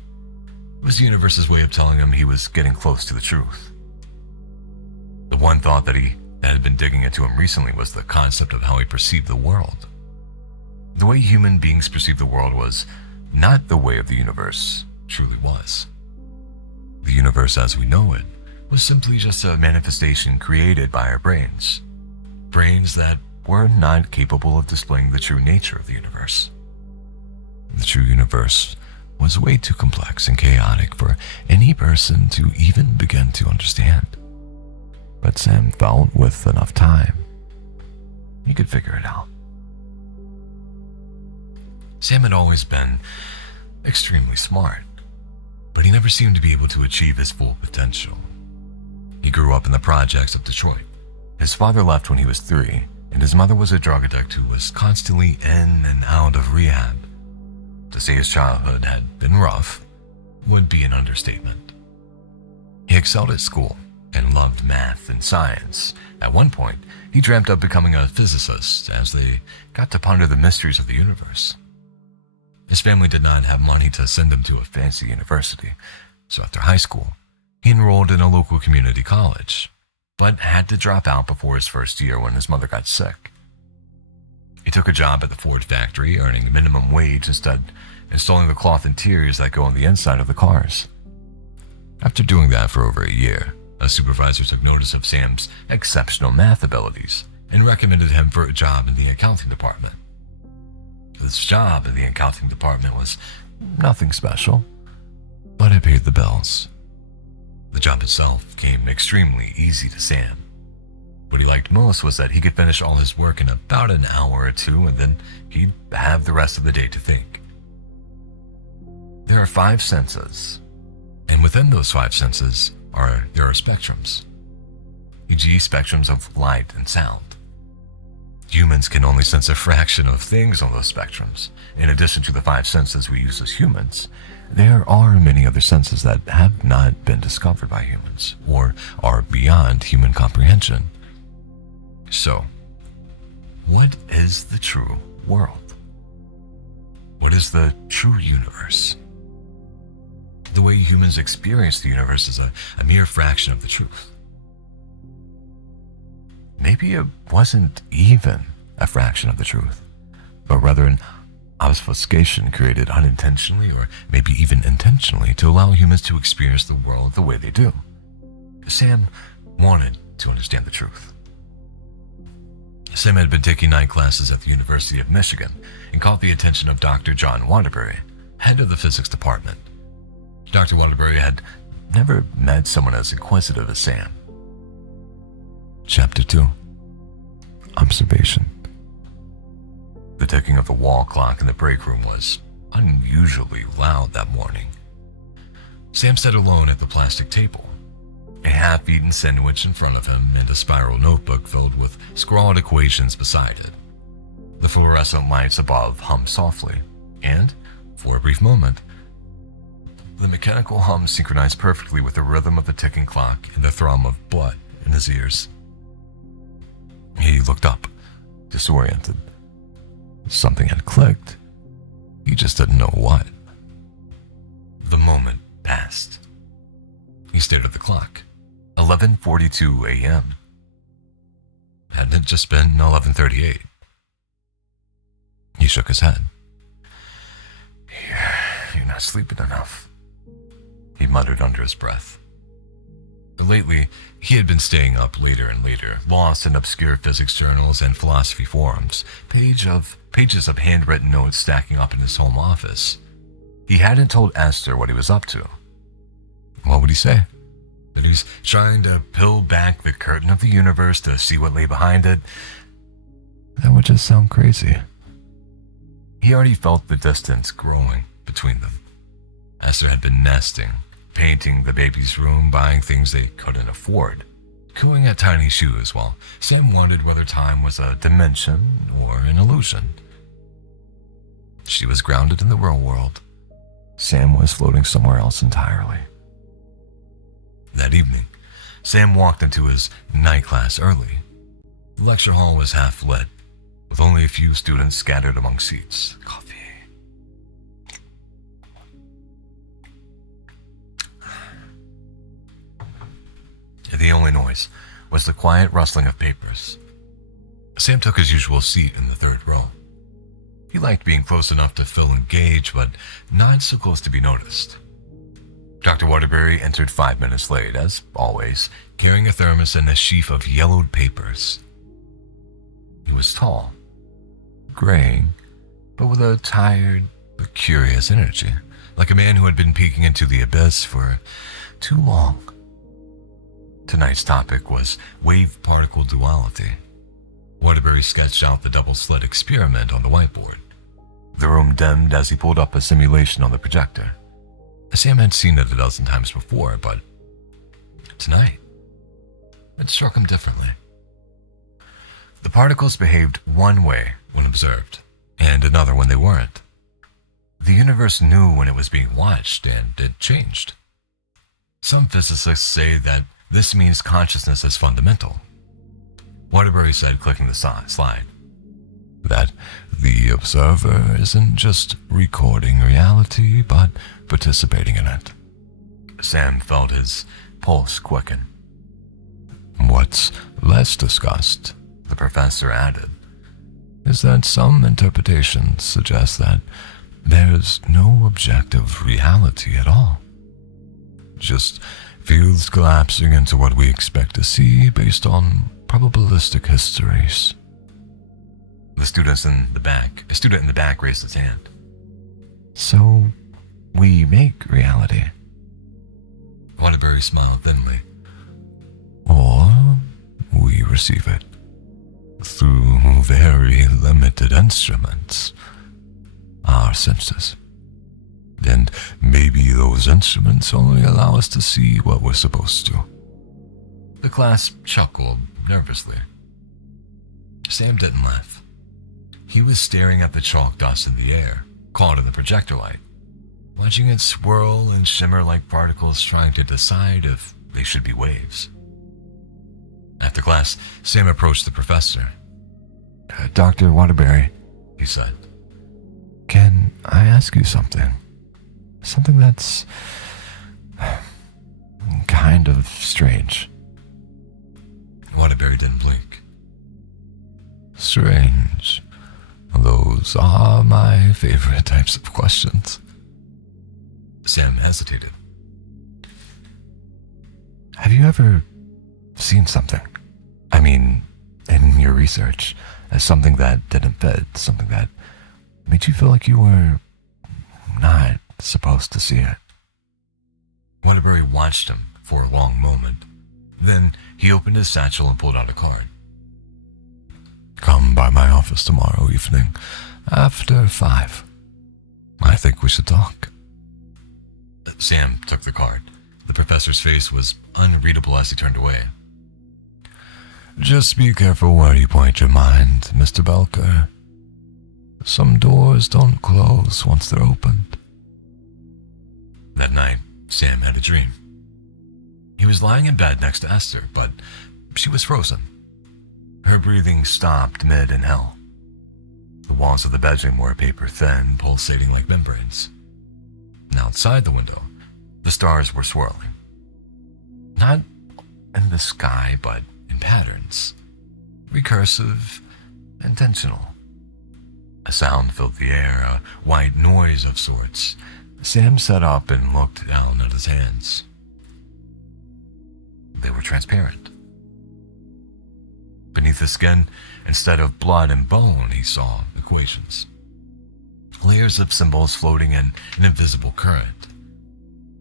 it was the universe's way of telling him he was getting close to the truth. The one thought that had been digging into him recently was the concept of how he perceived the world. The way human beings perceive the world was not the way of the universe truly was. The universe as we know it was simply just a manifestation created by our brains. Brains that were not capable of displaying the true nature of the universe. The true universe was way too complex and chaotic for any person to even begin to understand. But Sam felt with enough time, he could figure it out. Sam had always been extremely smart, but he never seemed to be able to achieve his full potential. He grew up in the projects of Detroit. His father left when he was 3, and his mother was a drug addict who was constantly in and out of rehab. To say his childhood had been rough would be an understatement. He excelled at school and loved math and science. At one point, he dreamt of becoming a physicist as they got to ponder the mysteries of the universe. His family did not have money to send him to a fancy university, so after high school, he enrolled in a local community college, but had to drop out before his first year when his mother got sick. He took a job at the Ford factory, earning minimum wage instead installing the cloth interiors that go on the inside of the cars. After doing that for over a year, a supervisor took notice of Sam's exceptional math abilities and recommended him for a job in the accounting department. This job in the accounting department was nothing special, but it paid the bills. The job itself came extremely easy to Sam. What he liked most was that he could finish all his work in about an hour or two, and then he'd have the rest of the day to think. There are 5 senses, and within those 5 senses there are spectrums, e.g. spectrums of light and sound. Humans can only sense a fraction of things on those spectrums. In addition to the 5 senses we use as humans, there are many other senses that have not been discovered by humans or are beyond human comprehension. So, what is the true world? What is the true universe? The way humans experience the universe is a mere fraction of the truth. Maybe it wasn't even a fraction of the truth, but rather an obfuscation created unintentionally or maybe even intentionally to allow humans to experience the world the way they do. Sam wanted to understand the truth. Sam had been taking night classes at the University of Michigan and caught the attention of Dr. John Waterbury, head of the physics department. Dr. Waterbury had never met someone as inquisitive as Sam. Chapter 2. Observation. The ticking of the wall clock in the break room was unusually loud that morning. Sam sat alone at the plastic table, a half-eaten sandwich in front of him and a spiral notebook filled with scrawled equations beside it. The fluorescent lights above hummed softly, and, for a brief moment, the mechanical hum synchronized perfectly with the rhythm of the ticking clock and the thrum of blood in his ears. He looked up, disoriented. Something had clicked. He just didn't know what. The moment passed. He stared at the clock. 11:42 a.m. hadn't it just been 11:38? He shook his head. You're not sleeping enough, he muttered under his breath. Lately, he had been staying up later and later, lost in obscure physics journals and philosophy forums, pages of handwritten notes stacking up in his home office. He hadn't told Esther what he was up to. What would he say? That he's trying to peel back the curtain of the universe to see what lay behind it? That would just sound crazy. He already felt the distance growing between them. Esther had been nesting, painting the baby's room, buying things they couldn't afford, cooing at tiny shoes, while Sam wondered whether time was a dimension or an illusion. She was grounded in the real world. Sam was floating somewhere else entirely. That evening, Sam walked into his night class early. The lecture hall was half lit, with only a few students scattered among seats. Coffee. The only noise was the quiet rustling of papers. Sam took his usual seat in the third row. He liked being close enough to feel engaged, but not so close to be noticed. Dr. Waterbury entered 5 minutes late, as always, carrying a thermos and a sheaf of yellowed papers. He was tall, graying, but with a tired, but curious energy, like a man who had been peeking into the abyss for too long. Tonight's topic was wave-particle duality. Waterbury sketched out the double-slit experiment on the whiteboard. The room dimmed as he pulled up a simulation on the projector. Sam had seen it a dozen times before, but tonight, it struck him differently. The particles behaved one way when observed, and another when they weren't. The universe knew when it was being watched, and it changed. Some physicists say that this means consciousness is fundamental. Waterbury said, clicking the slide, that the observer isn't just recording reality, but participating in it. Sam felt his pulse quicken. What's less discussed, the professor added, is that some interpretations suggest that there's no objective reality at all. Just fields collapsing into what we expect to see based on probabilistic histories. A student in the back raised his hand. So, we make reality. Waterbury smiled thinly. Or we receive it through very limited instruments, our senses. And maybe those instruments only allow us to see what we're supposed to. The class chuckled nervously. Sam didn't laugh. He was staring at the chalk dust in the air, caught in the projector light, watching it swirl and shimmer like particles trying to decide if they should be waves. After class, Sam approached the professor. Dr. Waterbury, he said, can I ask you something? Something that's kind of strange. Waterbury didn't blink. Strange. Those are my favorite types of questions. Sam hesitated. Have you ever seen something? I mean, in your research, as something that didn't fit, something that made you feel like you were not supposed to see it? Waterbury watched him for a long moment. Then he opened his satchel and pulled out a card. Come by my office tomorrow evening, after 5. I think we should talk. Sam took the card. The professor's face was unreadable as he turned away. Just be careful where you point your mind, Mr. Belker. Some doors don't close once they're opened. That night, Sam had a dream. He was lying in bed next to Esther, but she was frozen. Her breathing stopped mid-inhale. The walls of the bedroom were paper-thin, pulsating like membranes. And outside the window, the stars were swirling. Not in the sky, but in patterns. recursive, intentional. A sound filled the air, a white noise of sorts. Sam sat up and looked down at his hands. They were transparent. Beneath the skin, instead of blood and bone, he saw equations. Layers of symbols floating in an invisible current.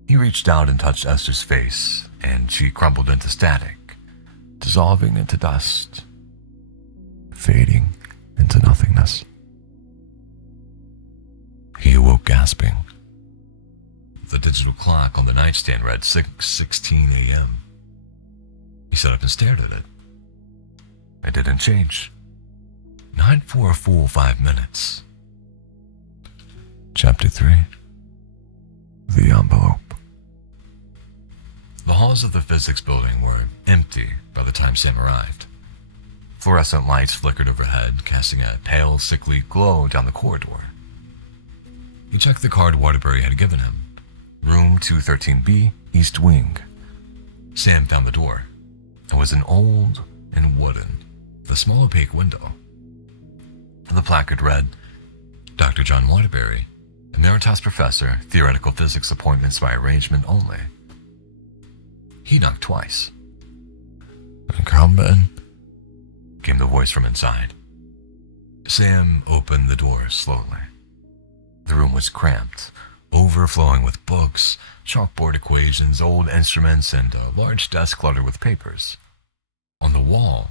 He reached out and touched Esther's face, and she crumbled into static, dissolving into dust, fading into nothingness. He awoke gasping. The digital clock on the nightstand read 6:16 a.m. He sat up and stared at it. It didn't change. Not for a full 5 minutes. Chapter 3. The Envelope. The halls of the physics building were empty by the time Sam arrived. Fluorescent lights flickered overhead, casting a pale, sickly glow down the corridor. He checked the card Waterbury had given him. Room 213B, East Wing. Sam found the door. It was an old and wooden, with a small opaque window. The placard read, Dr. John Waterbury, Emeritus Professor, Theoretical Physics Appointments by Arrangement Only. He knocked twice. Come in, came the voice from inside. Sam opened the door slowly. The room was cramped, overflowing with books, chalkboard equations, old instruments, and a large desk cluttered with papers. On the wall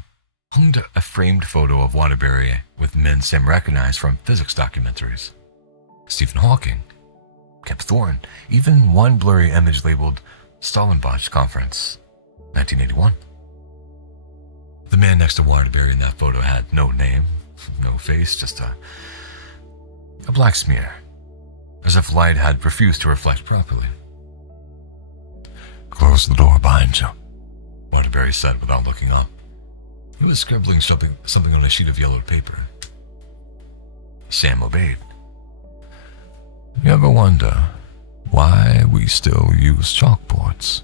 hung a framed photo of Waterbury with men Sam recognized from physics documentaries. Stephen Hawking, Kip Thorne, even one blurry image labeled Stellenbosch Conference, 1981. The man next to Waterbury in that photo had no name, no face, just a black smear, as if light had refused to reflect properly. Close the door behind you, Waterbury said without looking up. He was scribbling something on a sheet of yellowed paper. Sam obeyed. You ever wonder why we still use chalkboards?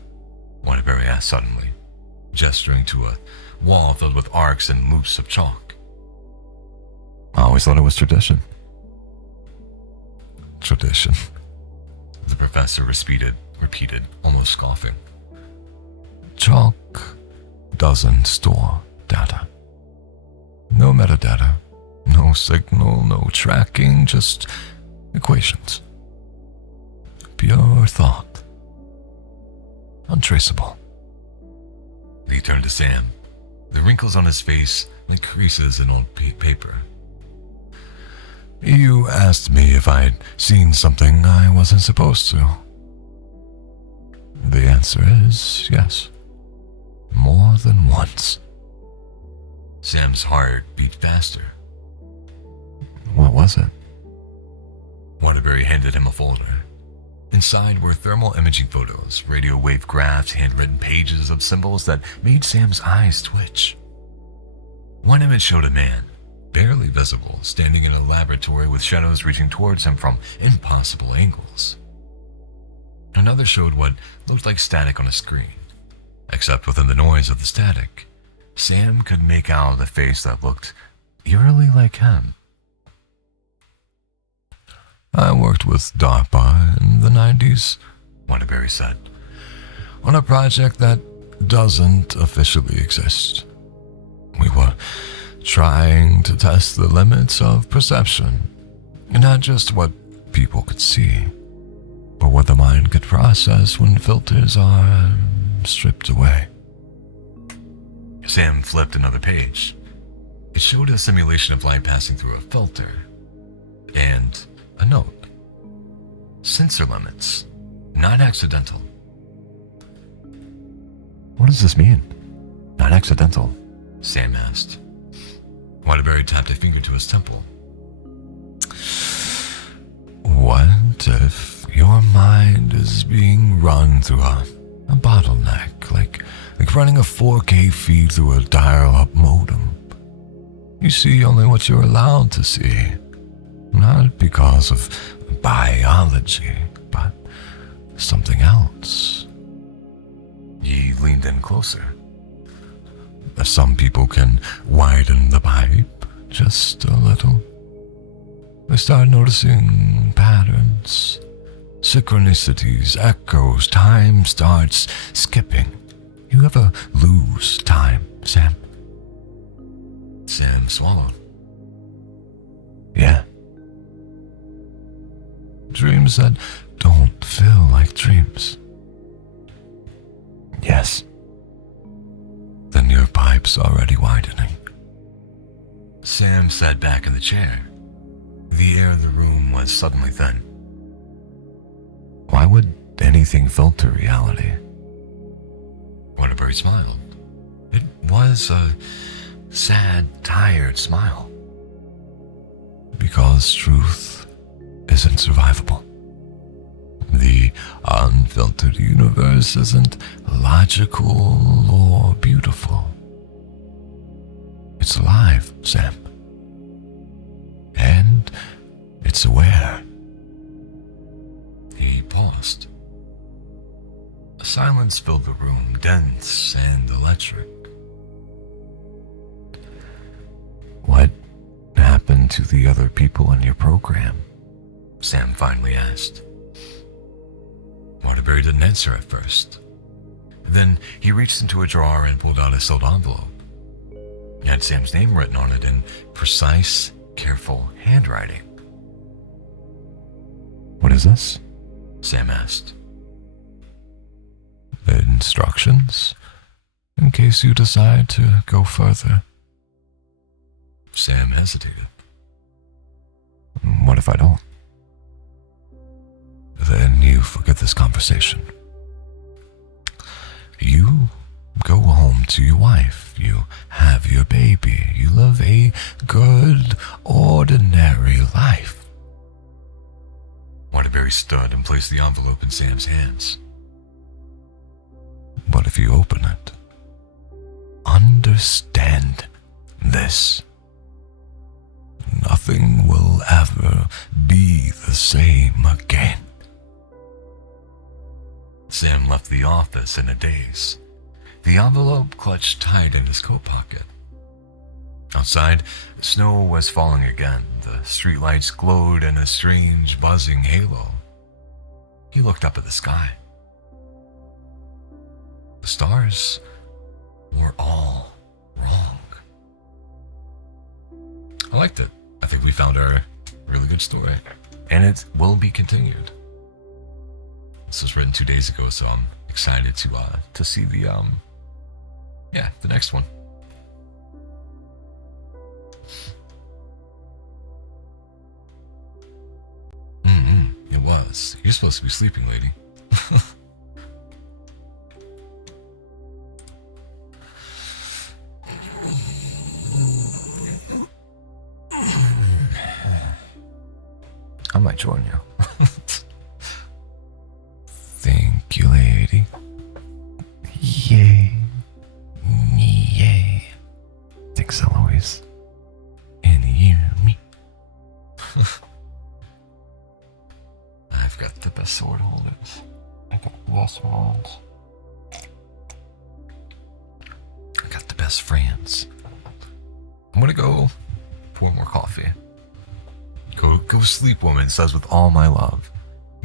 Waterbury asked suddenly, gesturing to a wall filled with arcs and loops of chalk. I always thought it was tradition. Tradition, the professor repeated, almost scoffing. Chalk doesn't store data. No metadata, no signal, no tracking, just equations. Pure thought. Untraceable. He turned to Sam, the wrinkles on his face like creases in old paper. You asked me if I'd seen something I wasn't supposed to. The answer is yes. More than once. Sam's heart beat faster. What was it? Waterbury handed him a folder. Inside were thermal imaging photos, radio wave graphs, handwritten pages of symbols that made Sam's eyes twitch. One image showed a man, barely visible, standing in a laboratory with shadows reaching towards him from impossible angles. Another showed what looked like static on a screen. Except within the noise of the static, Sam could make out a face that looked eerily like him. I worked with DARPA in the 90s, Waterbury said, on a project that doesn't officially exist. We were trying to test the limits of perception, not just what people could see, but what the mind could process when filters are stripped away. Sam flipped another page. It showed a simulation of light passing through a filter, and a note. Sensor limits, not accidental. What does this mean? Not accidental, Sam asked. Waterbury tapped a finger to his temple. What if your mind is being run through a bottleneck, like running a 4K feed through a dial-up modem? You see only what you're allowed to see. Not because of biology, but something else. He leaned in closer. Some people can widen the pipe just a little. They start noticing patterns, synchronicities, echoes. Time starts skipping. You ever lose time, Sam? Sam swallowed. Yeah. Dreams that don't feel like dreams. Yes. Then your pipe's already widening. Sam sat back in the chair. The air in the room was suddenly thin. Why would anything filter reality? Waterbury smiled. It was a sad, tired smile. Because truth isn't survivable. The unfiltered universe isn't logical or beautiful. It's alive, Sam. And it's aware. He paused. A silence filled the room, dense and electric. What happened to the other people in your program? Sam finally asked. Waterbury didn't answer at first. Then he reached into a drawer and pulled out a sealed envelope. It had Sam's name written on it in precise, careful handwriting. What is this? Sam asked. The instructions? In case you decide to go further. Sam hesitated. What if I don't? Then you forget this conversation. You go home to your wife. You have your baby. You live a good, ordinary life. Waterbury stood and placed the envelope in Sam's hands. But if you open it, understand this. Nothing will ever be the same again. Sam left the office in a daze, the envelope clutched tight in his coat pocket. Outside, snow was falling again. The streetlights glowed in a strange, buzzing halo. He looked up at the sky. The stars were all wrong. I liked it. I think we found a really good story, and it will be continued. This was written 2 days ago, so I'm excited to see the next one. It was. You're supposed to be sleeping, lady. I might join you. Thank you, lady. Yay. Yay. Thanks, Eloise. And you, me. I've got the best sword holders. I got the best ones. I got the best friends. I'm gonna go pour more coffee. Go sleep, woman, says with all my love.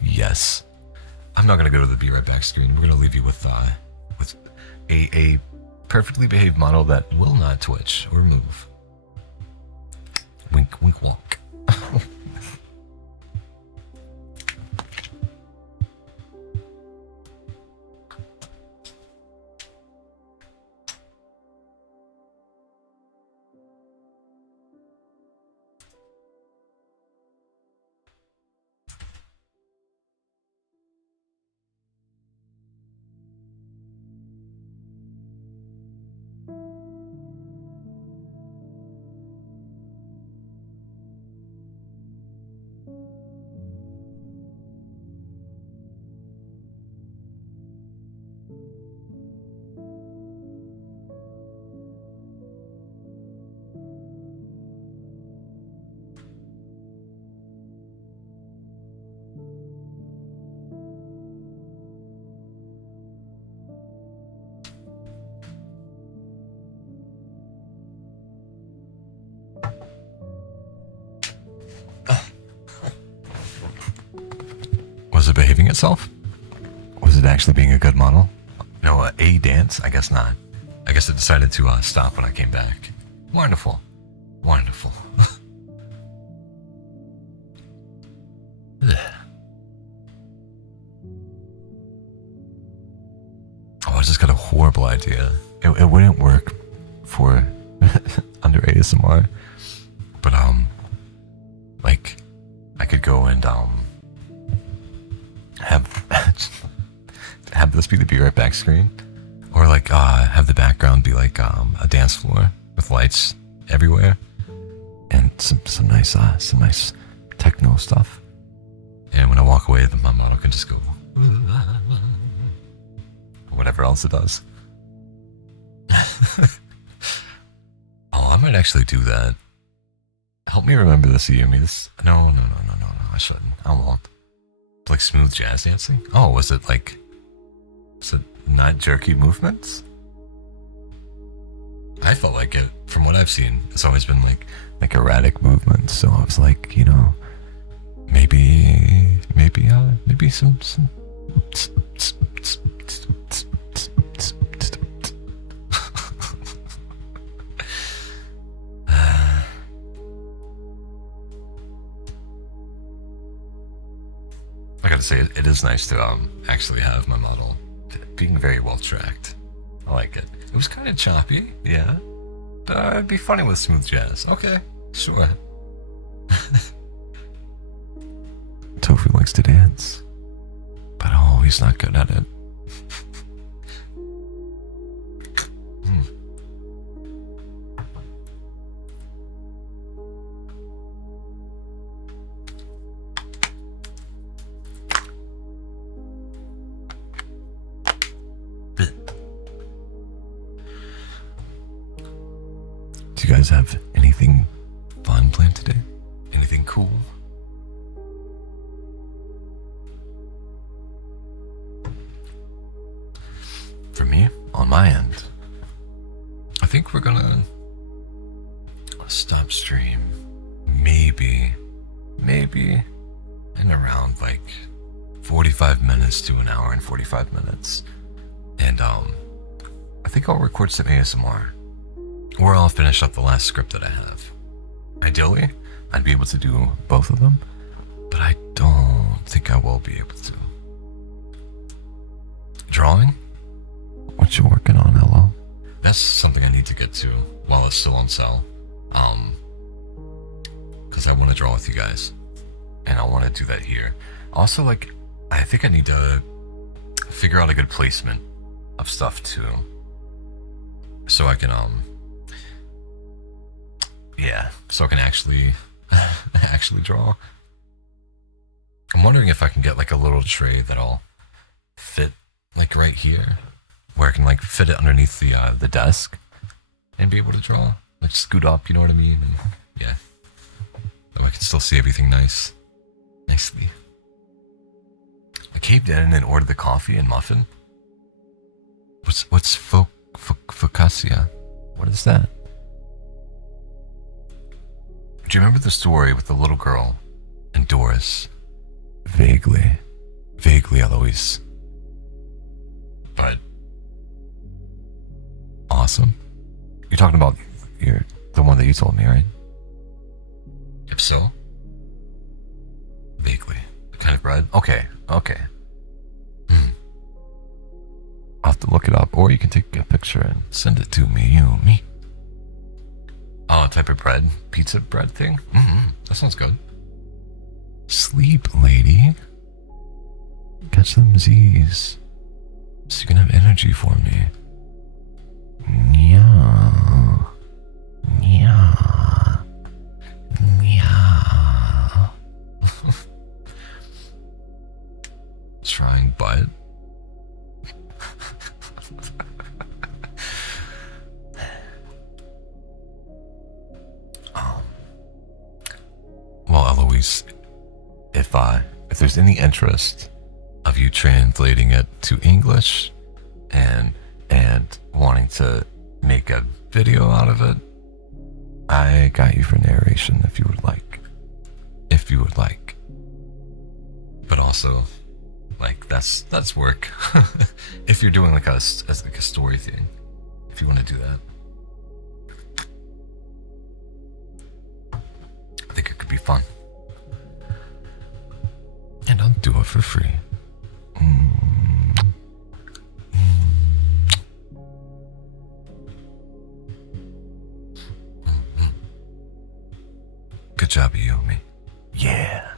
Yes. I'm not gonna go to the Be Right Back screen. We're gonna leave you with a perfectly behaved model that will not twitch or move. Wink, wink, wonk. Was it behaving itself? Was it actually being a good model? No, a dance? I guess not. I guess it decided to stop when I came back. Wonderful. Wonderful. Oh, I just got a horrible idea. It wouldn't work for under ASMR, but like I could go and have this be the Be Right Back screen, or like have the background be like a dance floor with lights everywhere, and some nice techno stuff. And when I walk away, my model can just go whatever else it does. Oh, I might actually do that. Help me remember this, Yumi. No, I shouldn't. I won't. Like smooth jazz dancing? Oh, was it not jerky movements? I felt like it, from what I've seen. It's always been like erratic movements. So I was like, maybe some I gotta say, it is nice to actually have my model being very well tracked. I like it. It was kind of choppy, yeah. But it'd be funny with smooth jazz. Okay, sure. Tofu likes to dance, but oh, he's not good at it. Do you guys have anything fun planned today? Anything cool? For me, on my end, I think we're gonna stop stream maybe in around like 45 minutes to an hour and 45 minutes. And I think I'll record some ASMR. Or I'll finish up the last script that I have. Ideally, I'd be able to do both of them, but I don't think I will be able to. Drawing? What you working on, hello? That's something I need to get to while it's still on sale. Because I want to draw with you guys. And I want to do that here. Also, like, I think I need to figure out a good placement of stuff too. So I can, so I can actually draw. I'm wondering if I can get like a little tray that'll fit like right here, where I can like fit it underneath the desk and be able to draw. Like scoot up, you know what I mean? And, yeah. So I can still see everything nicely. I caved in and ordered the coffee and muffin. What's focaccia? What is that? Do you remember the story with the little girl and Doris? Vaguely, Eloise. But awesome. You're talking about the one that you told me, right? If so, vaguely. The kind of bread? Okay. I'll have to look it up, or you can take a picture and send it to me. Oh, type of bread? Pizza bread thing? That sounds good. Sleep, lady. Catch some Z's, so you can have energy for me. Yeah. Trying butt. Well, Eloise, if there's any interest of you translating it to English and wanting to make a video out of it, I got you for narration if you would like. But also, Like that's work. If you're doing like as like a story thing, if you want to do that, I think it could be fun. And I'll do it for free. Good job, Yomi. Yeah.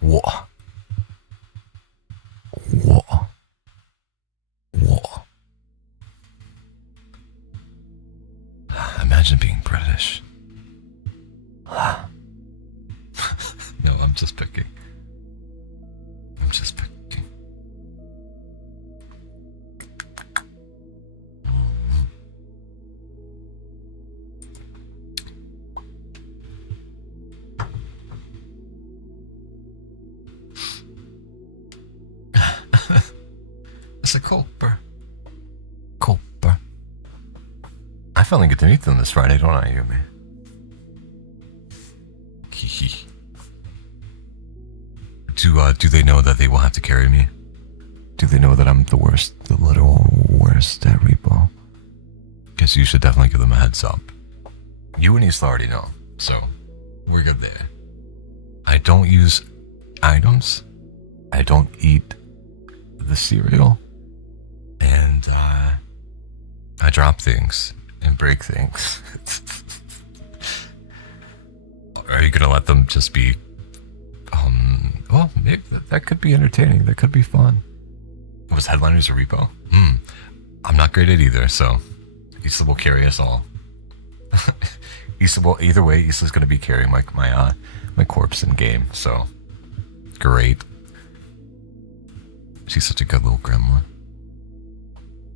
Whoa. Whoa. Whoa. Imagine being British. No, I'm just picking. I'm just picking. It's a Culper. Culper. I finally get to meet them this Friday, don't I, Yumi? Do they know that they will have to carry me? Do they know that I'm the worst, the little worst at repo? Guess you should definitely give them a heads up. You and Isla already know, so we're good there. I don't use items. I don't eat the cereal. And I drop things and break things. Are you gonna let them just be? Well, maybe that could be entertaining. That could be fun. Was Headliners a repo? I'm not great at either, so Isla will carry us all. Isla will, either way, Isla's gonna be carrying my corpse in game, so great. She's such a good little gremlin.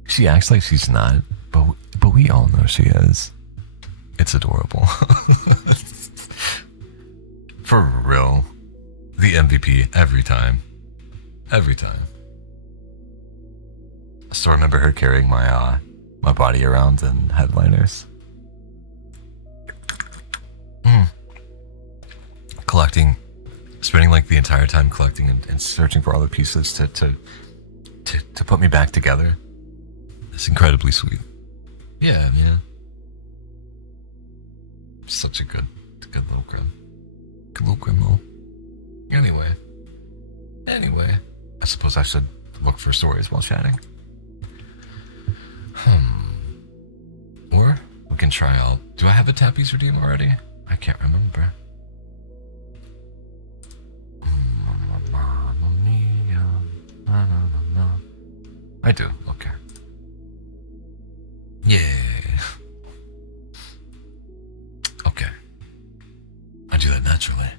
She acts like she's not, but we all know she is. It's adorable. For real. The MVP every time. Every time. I still remember her carrying my body around in Headliners. Collecting, spending like the entire time collecting and searching for all the pieces to put me back together. It's incredibly sweet. Yeah. Such a good little grim. Good little gremlin. Anyway, I suppose I should look for stories while chatting. Or we can try out. Do I have a Tappies redeem already? I can't remember. I do. Okay. Yeah. Okay. I do that naturally.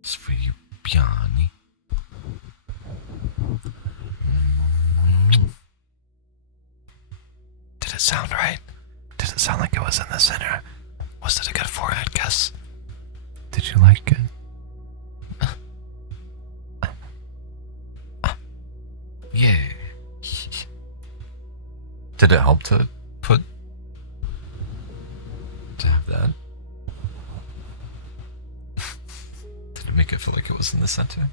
It's for you, Piani. Did it sound right? Did it sound like it was in the center? Was it a good forehead kiss? Did you like it? Yeah. Did it help to have that? Did it make it feel like it was in the center?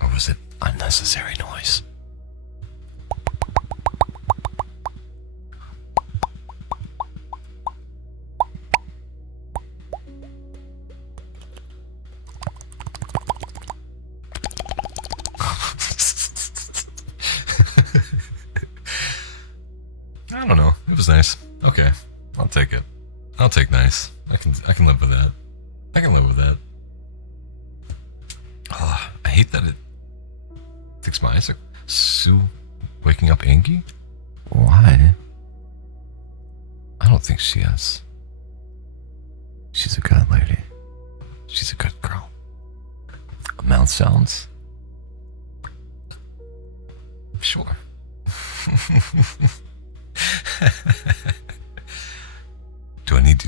Or was it unnecessary noise? I don't know. It was nice. Okay, I'll take it. I'll take nice. I can live with that. I can live with that. Oh, I hate that it takes my eyes. Sue waking up Angie? Why? I don't think she is. She's a good lady. She's a good girl. Mouth sounds? Sure. Do I need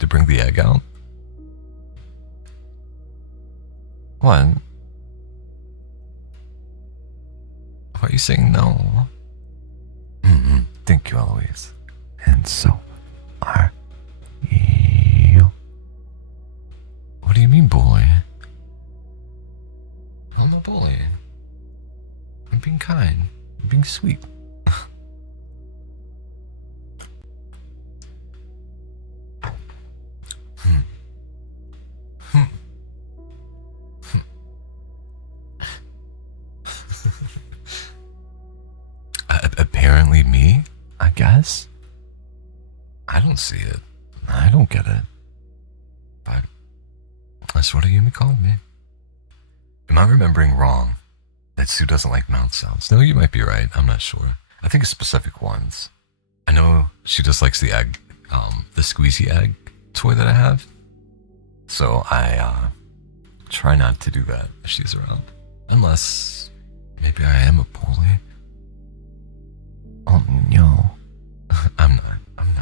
to bring the egg out? What? Why are you saying no? Thank you, Eloise. And so are you. What do you mean, bully? I'm a bully. I'm being kind. I'm being sweet. Apparently me, I guess. I don't see it. I don't get it. But that's what Ayumi called me. Am I remembering wrong? That Sue doesn't like mouth sounds. No, you might be right. I'm not sure. I think it's specific ones. I know she just likes the egg, the squeezy egg toy that I have. So I try not to do that if she's around. Unless maybe I am a bully. Oh no. I'm not. I'm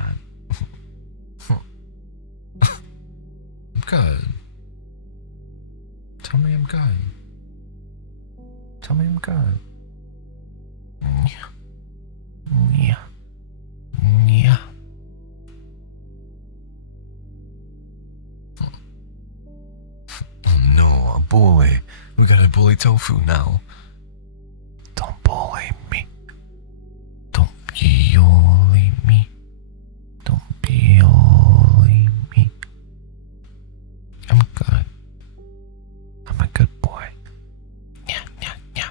good. Tell me I'm good. Tell me I'm good. Yeah. Yeah. Oh no, a bully. We gotta bully Tofu now. Don't bully me. Don't bully me. Don't bully me. I'm good. I'm a good boy. Yeah, yeah, yeah.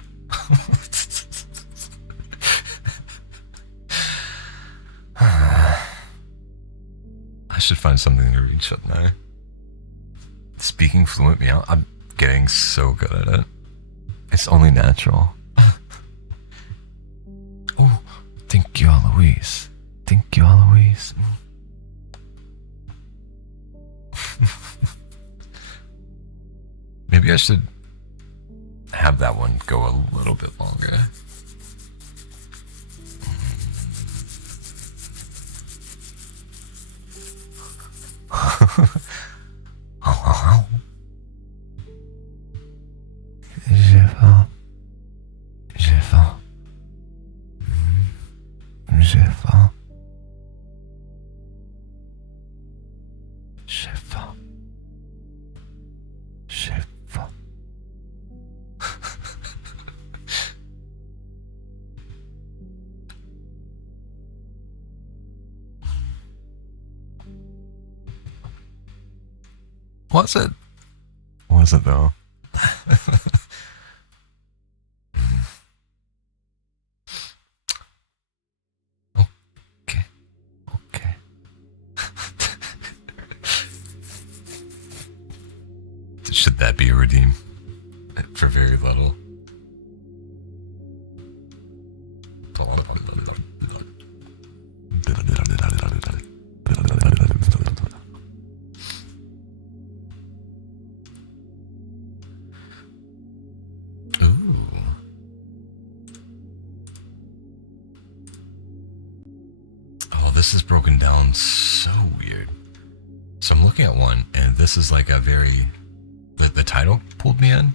I should find something to read, shouldn't I? Speaking fluent meow. I'm getting so good at it. It's only natural. Oh, thank you, Eloise. Thank you, Eloise. Maybe I should have that one go a little bit longer. J'ai faim. J'ai faim. J'ai faim. J'ai faim. J'ai faim. Was it? Was it though? Okay. Okay. Should that be a redeem? For very little. This is broken down so weird. So I'm looking at one, and this is like a very... The title pulled me in.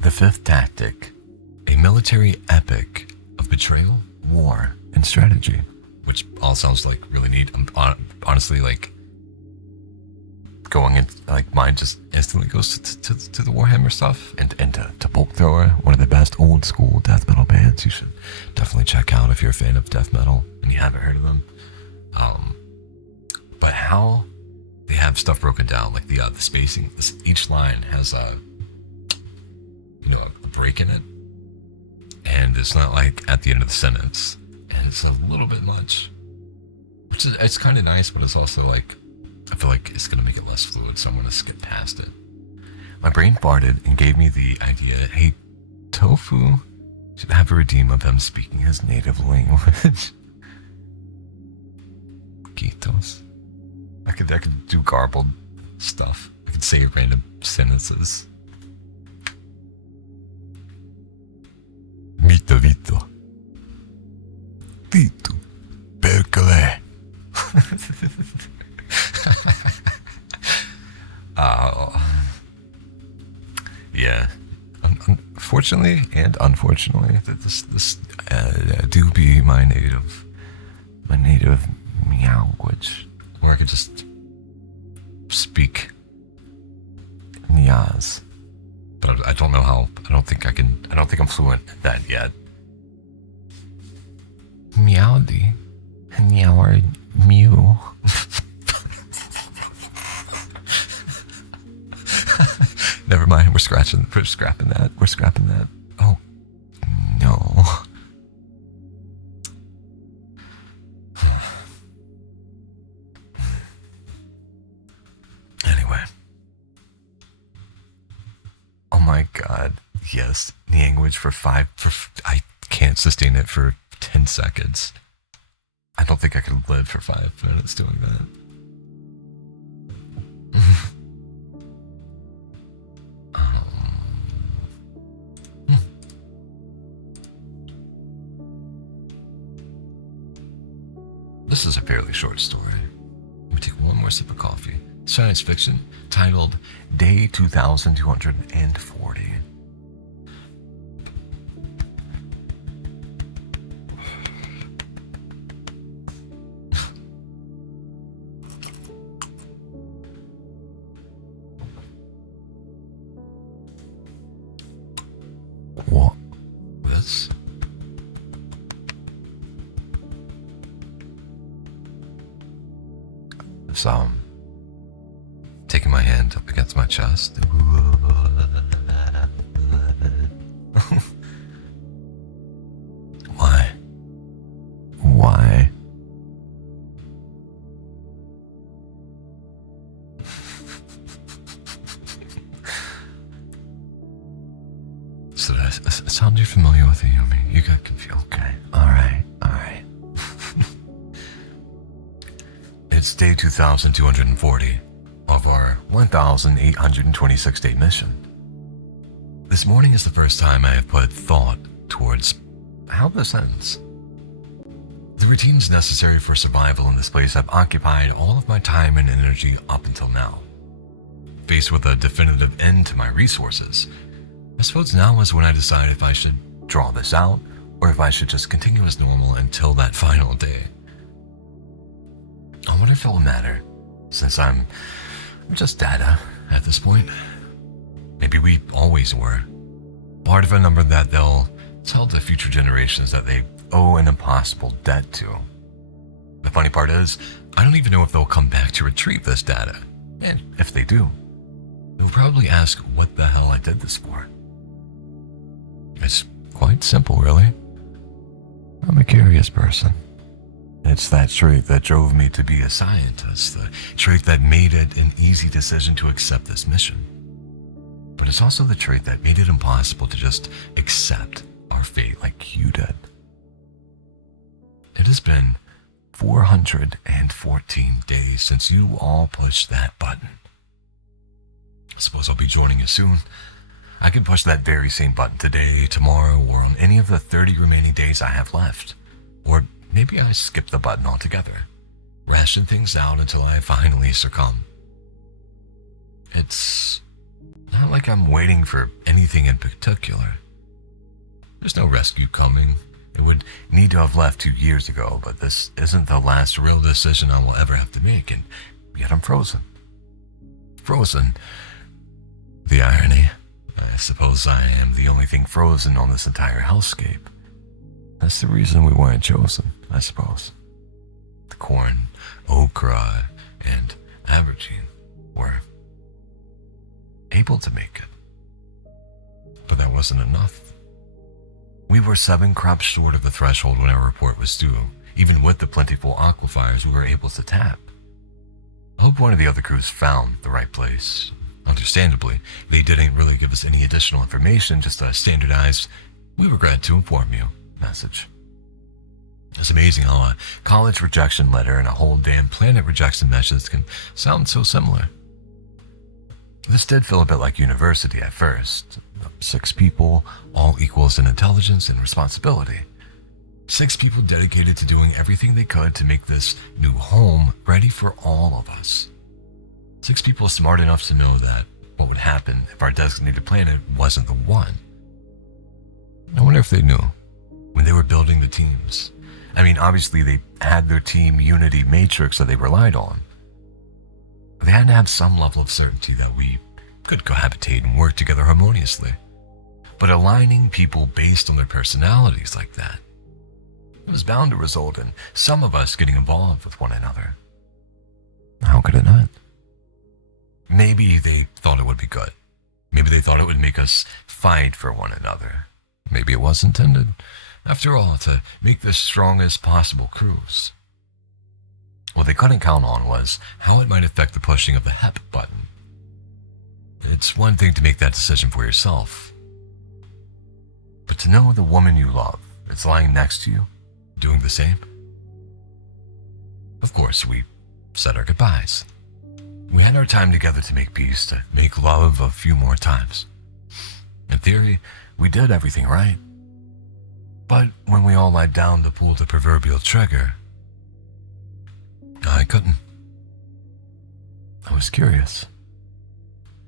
The Fifth Tactic. A military epic of betrayal, war, and strategy. Which all sounds like really neat. I'm honestly like... going in, like mine just instantly goes to the Warhammer stuff and to Bolt Thrower, one of the best old school death metal bands you should definitely check out if you're a fan of death metal and you haven't heard of them. But how they have stuff broken down, like the spacing, each line has a break in it, and it's not like at the end of the sentence, and it's a little bit much, which is, it's kind of nice, but it's also like, I feel like it's going to make it less fluid, so I'm going to skip past it. My brain farted and gave me the idea, hey, Tofu should have a redeem of him speaking his native language. Kitos. I could do garbled stuff. I could say random sentences. Vito, Vito. Vito. Perkele. Yeah. fortunately and unfortunately, this do be my native meowwich, or I could just speak Niaz. But I don't know how. I don't think I'm fluent at that yet. Meowdy, meower, mew. Never mind. We're scrapping that. We're scrapping that. Oh no. Anyway. Oh my god. Yes. Language for I can't sustain it for 10 seconds. I don't think I could live for 5 minutes doing that. This is a fairly short story. Let me take one more sip of coffee. Science fiction titled Day 2240. What? This? So, taking my hand up against my chest. Why? Why? So that sound you're familiar with it, Yumi? You got confused. Okay. Alright. It's day 2240 of our 1826 day mission. This morning is the first time I have put thought towards how this ends. The routines necessary for survival in this place have occupied all of my time and energy up until now. Faced with a definitive end to my resources, I suppose now is when I decide if I should draw this out or if I should just continue as normal until that final day. I wonder if it will matter, since I'm just data at this point. Maybe we always were. Part of a number that they'll tell the future generations that they owe an impossible debt to. The funny part is, I don't even know if they'll come back to retrieve this data. And if they do, they'll probably ask what the hell I did this for. It's quite simple, really. I'm a curious person. It's that trait that drove me to be a scientist, the trait that made it an easy decision to accept this mission. But it's also the trait that made it impossible to just accept our fate like you did. It has been 414 days since you all pushed that button. I suppose I'll be joining you soon. I can push that very same button today, tomorrow, or on any of the 30 remaining days I have left. Or maybe I skip the button altogether, ration things out until I finally succumb. It's not like I'm waiting for anything in particular. There's no rescue coming. It would need to have left 2 years ago, but this isn't the last real decision I will ever have to make, and yet I'm frozen. Frozen. The irony. I suppose I am the only thing frozen on this entire hellscape. That's the reason we weren't chosen, I suppose. The corn, okra, and aubergine were able to make it. But that wasn't enough. We were 7 crops short of the threshold when our report was due. Even with the plentiful aquifers we were able to tap. I hope one of the other crews found the right place. Understandably, they didn't really give us any additional information, just a standardized, "We regret to inform you" message. It's amazing how a college rejection letter and a whole damn planet rejection message can sound so similar. This did feel a bit like university at first. 6 people, all equals in intelligence and responsibility. 6 people dedicated to doing everything they could to make this new home ready for all of us. 6 people smart enough to know that what would happen if our designated planet wasn't the one. I wonder if they knew. When they were building the teams. I mean, obviously they had their team unity matrix that they relied on. They had to have some level of certainty that we could cohabitate and work together harmoniously. But aligning people based on their personalities like that, it was bound to result in some of us getting involved with one another. How could it not? Maybe they thought it would be good. Maybe they thought it would make us fight for one another. Maybe it was intended. After all, to make the strongest possible crews. What they couldn't count on was how it might affect the pushing of the HEP button. It's one thing to make that decision for yourself, but to know the woman you love is lying next to you, doing the same. Of course, we said our goodbyes. We had our time together to make peace, to make love a few more times. In theory, we did everything right. But when we all lied down to pull the proverbial trigger, I couldn't. I was curious.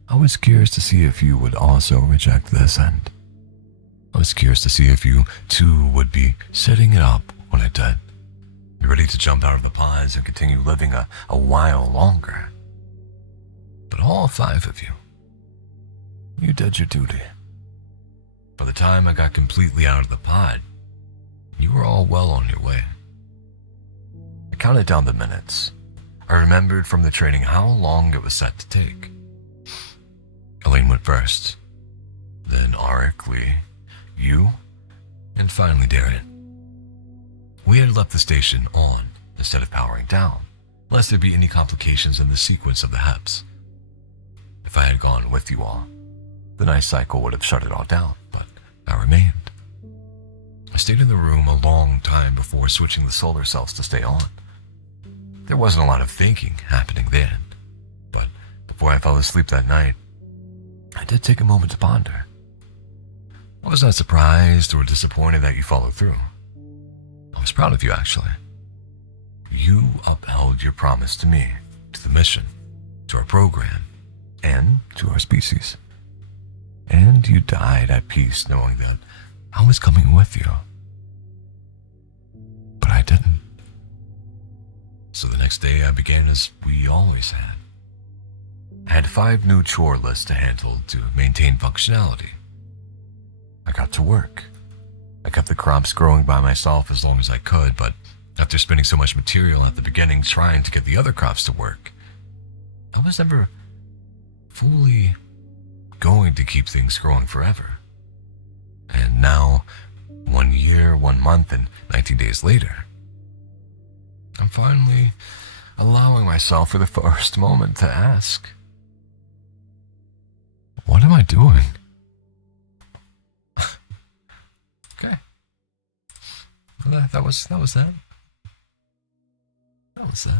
I was curious to see if you would also reject this end. I was curious to see if you too would be setting it up when I did. Be ready to jump out of the pods and continue living a while longer. But all 5 of you did your duty. By the time I got completely out of the pod, you were all well on your way. I counted down the minutes. I remembered from the training how long it was set to take. Elaine went first, then Arik, Lee, you, and finally Darren. We had left the station on instead of powering down, lest there be any complications in the sequence of the HEPs. If I had gone with you all, the night cycle would have shut it all down, but I remained. I stayed in the room a long time before switching the solar cells to stay on. There wasn't a lot of thinking happening then, but before I fell asleep that night, I did take a moment to ponder. I was not surprised or disappointed that you followed through. I was proud of you, actually. You upheld your promise to me, to the mission, to our program, and to our species. And you died at peace knowing that I was coming with you. But I didn't. So the next day I began as we always had. I had 5 new chore lists to handle to maintain functionality. I got to work. I kept the crops growing by myself as long as I could, but after spending so much material at the beginning trying to get the other crops to work, I was never fully going to keep things growing forever. And now, 1 year, 1 month, and 19 days later, I'm finally allowing myself for the first moment to ask, what am I doing? Okay. Well, that was that. That was that.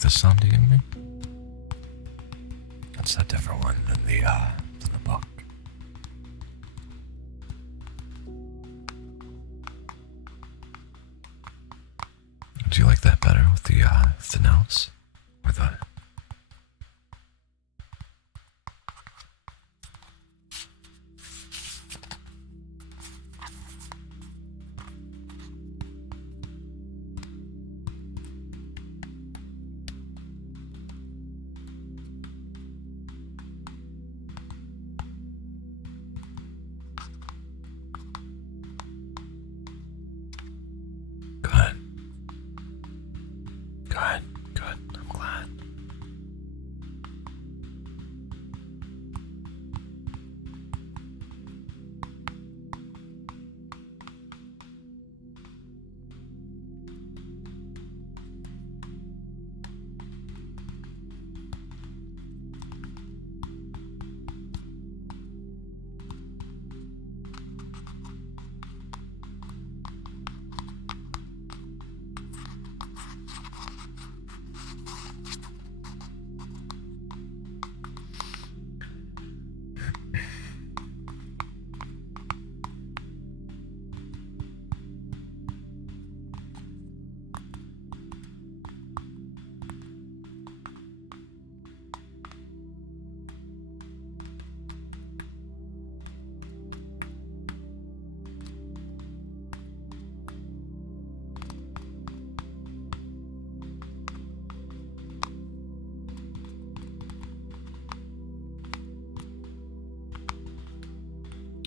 like the sound you gave me? That's a different one than the book. Do you like that better with the notes? Or the... Good. Good. Good. I'm glad.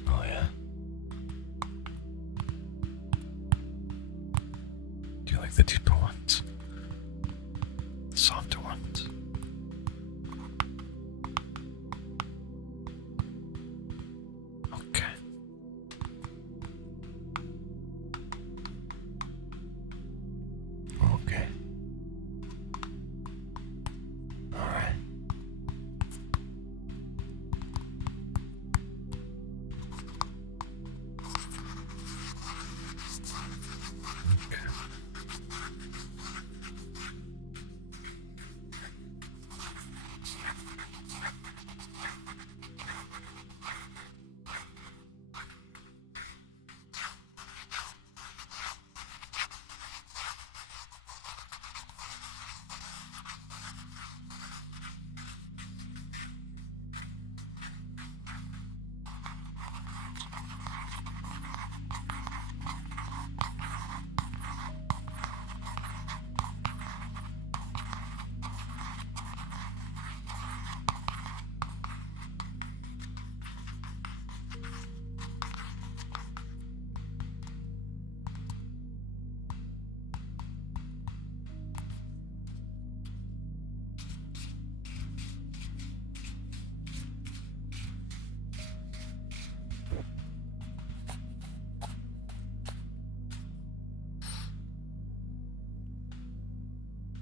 Oh, yeah. Do you like the deeper ones? The softer ones? Okay. Okay. All right. Okay.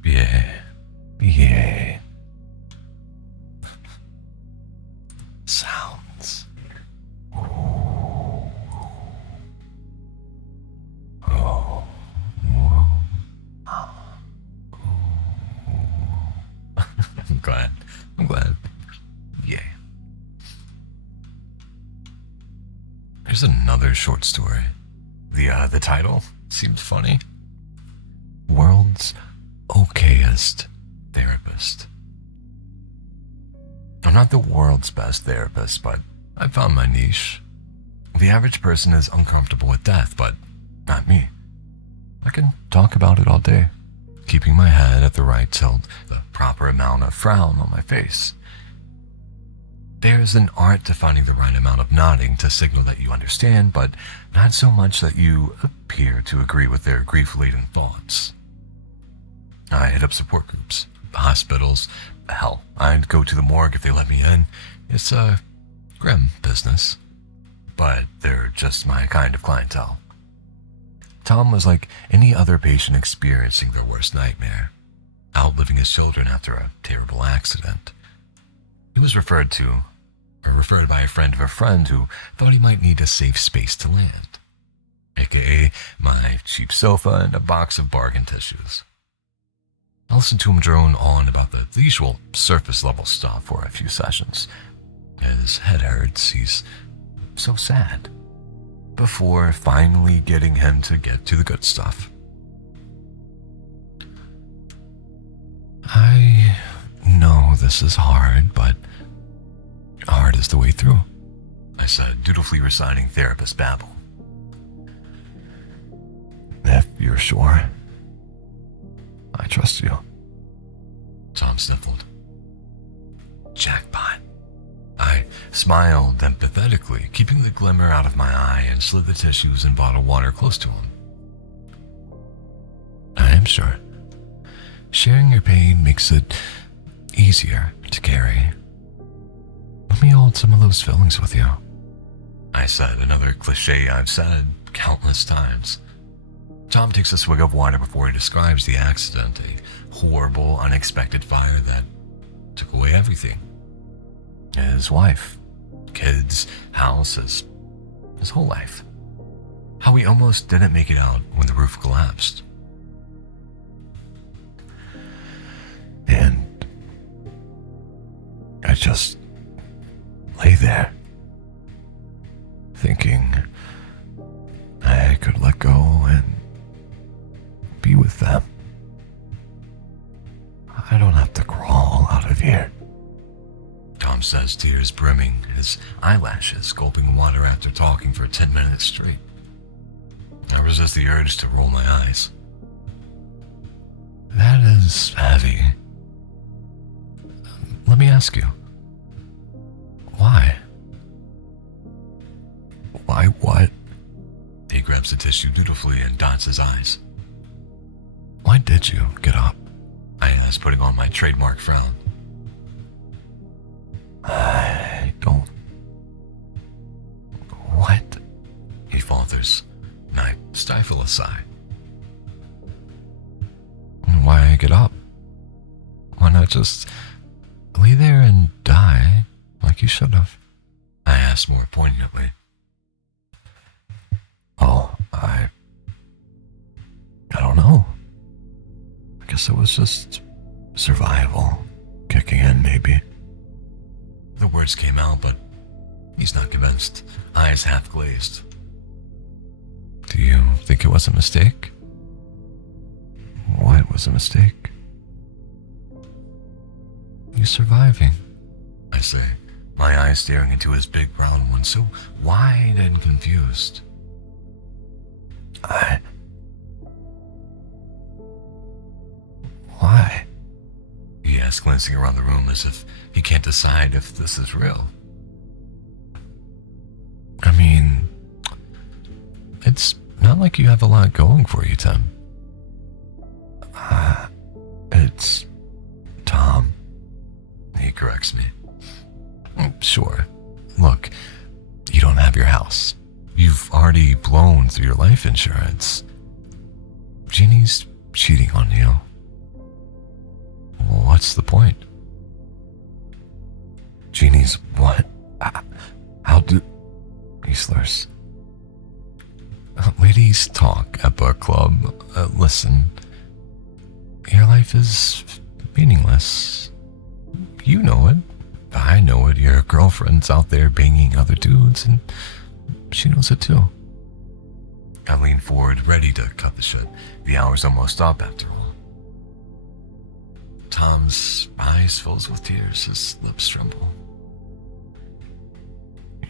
Yeah. Yeah. Sounds. Oh. Oh. Whoa. I'm glad. I'm glad. Yeah. Here's another short story. The title seemed funny. World's okayest therapist. I'm not the world's best therapist, but I found my niche. The average person is uncomfortable with death, but not me. I can talk about it all day, keeping my head at the right tilt, the proper amount of frown on my face. There's an art to finding the right amount of nodding to signal that you understand, but not so much that you appear to agree with their grief-laden thoughts. I hit up support groups, hospitals. Hell, I'd go to the morgue if they let me in. It's a grim business, but they're just my kind of clientele. Tom was like any other patient experiencing their worst nightmare, outliving his children after a terrible accident. He was referred by a friend of a friend who thought he might need a safe space to land, aka my cheap sofa and a box of bargain tissues. I listened to him drone on about the usual surface level stuff for a few sessions. His head hurts, he's so sad. Before finally getting him to get to the good stuff. I know this is hard, but hard is the way through, I said, dutifully reciting therapist babble. If you're sure, I trust you. Tom sniffled. Jackpot. I smiled empathetically, keeping the glimmer out of my eye, and slid the tissues and bottled water close to him. I am sure. Sharing your pain makes it easier to carry. Let me hold some of those feelings with you, I said, another cliche I've said countless times. Tom takes a swig of water before he describes the accident, a horrible, unexpected fire that took away everything. His wife, kids, house, his whole life. How he almost didn't make it out when the roof collapsed. And I just lay there, thinking I could let go and be with them. I don't have to crawl out of here. Tom says, tears brimming, his eyelashes gulping water after talking for 10 minutes straight. I resist the urge to roll my eyes. That is heavy. Let me ask you. Why? Why what? He grabs the tissue dutifully and dots his eyes. Why did you get up? I asked, putting on my trademark frown. I don't... What? He falters, and I stifle a sigh. Why get up? Why not just lay there and die like you should have? I asked more poignantly. Oh, I don't know. I guess it was just survival kicking in, maybe. The words came out, but he's not convinced, eyes half glazed. Do you think it was a mistake? What was a mistake? You surviving, I say, my eyes staring into his big brown ones, so wide and confused. Why? He asks, glancing around the room as if he can't decide if this is real. I mean, it's not like you have a lot going for you, Tim. It's Tom. He corrects me. Sure. Look, you don't have your house. You've already blown through your life insurance. Jeannie's cheating on you. What's the point? Jeannie's what? How do... He slurs. Ladies talk at book club. Listen. Your life is meaningless. You know it. I know it. Your girlfriend's out there banging other dudes, and she knows it too. I lean forward, ready to cut the shit. The hour's almost up after all. Tom's eyes fills with tears, his lips tremble.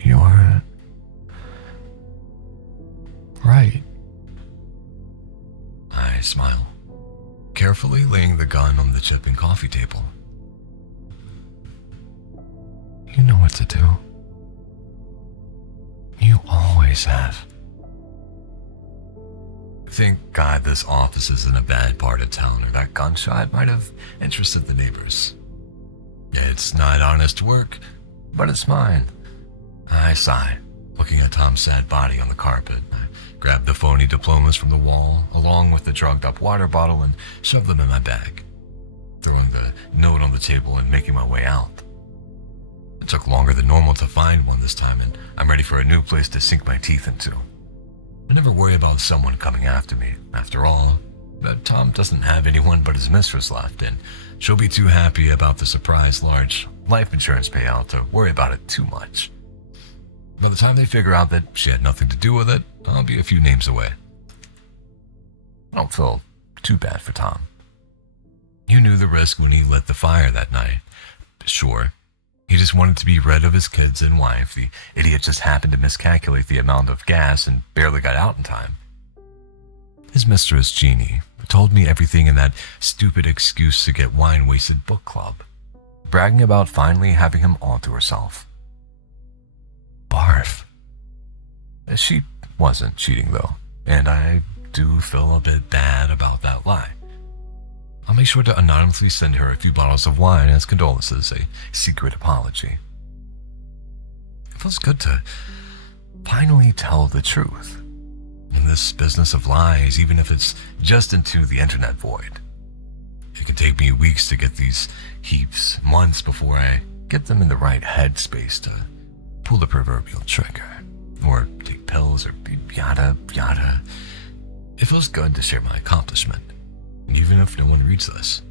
You're right. I smile, carefully laying the gun on the chip and coffee table. You know what to do. You always have. Thank God this office is in a bad part of town, or that gunshot might have interested the neighbors. It's not honest work, but it's mine. I sigh, looking at Tom's sad body on the carpet. I grab the phony diplomas from the wall, along with the drugged-up water bottle, and shove them in my bag, throwing the note on the table and making my way out. It took longer than normal to find one this time, and I'm ready for a new place to sink my teeth into. I never worry about someone coming after me. After all, that Tom doesn't have anyone but his mistress left, and she'll be too happy about the surprise large life insurance payout to worry about it too much. By the time they figure out that she had nothing to do with it, I'll be a few names away. I don't feel too bad for Tom. You knew the risk when he lit the fire that night. Sure, he just wanted to be rid of his kids and wife. The idiot just happened to miscalculate the amount of gas and barely got out in time. His mistress, Jeannie, told me everything in that stupid excuse to get wine-wasted book club, bragging about finally having him all to herself. Barf. She wasn't cheating, though, and I do feel a bit bad about that lie. I'll make sure to anonymously send her a few bottles of wine as condolences, a secret apology. It feels good to finally tell the truth in this business of lies, even if it's just into the internet void. It can take me weeks to get these heaps, months before I get them in the right headspace to pull the proverbial trigger, or take pills, or yada yada. It feels good to share my accomplishment, even if no one reads this.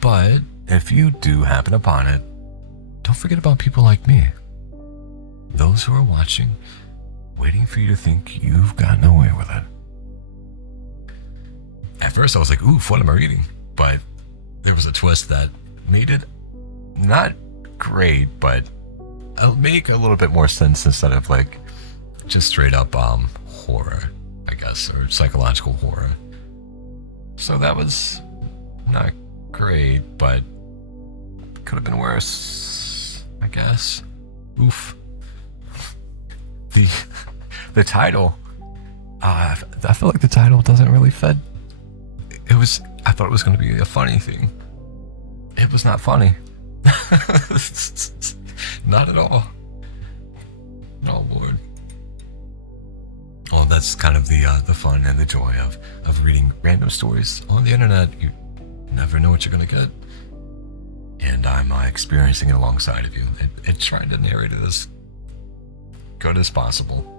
But if you do happen upon it, don't forget about people like me. Those who are watching, waiting for you to think you've gotten away with it. At first I was like, oof, what am I reading? But there was a twist that made it not great, but it'll make a little bit more sense instead of like just straight up horror, I guess, or psychological horror. So that was not great, but could have been worse, I guess. Oof. The title, I feel like the title doesn't really fit. I thought it was going to be a funny thing. It was not funny. Not at all. Oh Lord. Well, that's kind of the fun and the joy of reading random stories on the internet. You never know what you're going to get. And I'm experiencing it alongside of you and trying to narrate it as good as possible.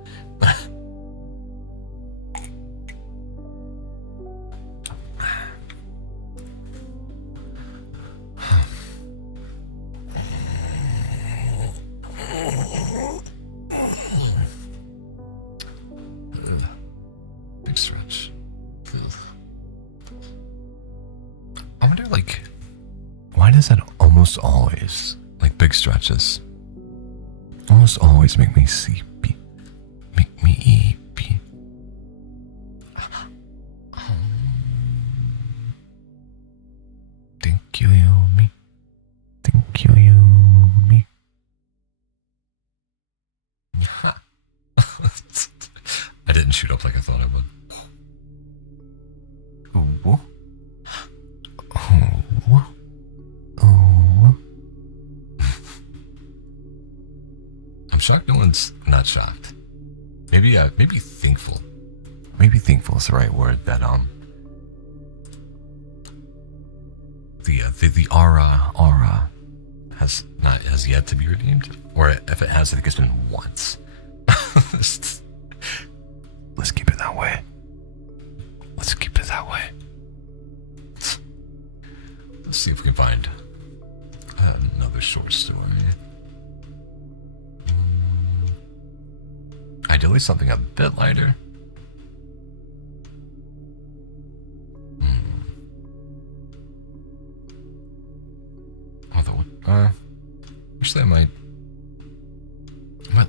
Big stretch. I wonder, like, why does that almost always, like big stretches, almost always make me sleepy, make me eepy? Think you me, think you me. I didn't shoot up like I thought I would. Ooh. Oh. Oh. I'm shocked no one's not shocked. Maybe thankful. Maybe thankful is the right word that the aura has yet to be redeemed. Or if it has, I think it's been once. Let's keep it that way. Let's keep it that way. Let's see if we can find another short story. Ideally something a bit lighter. Although, actually I might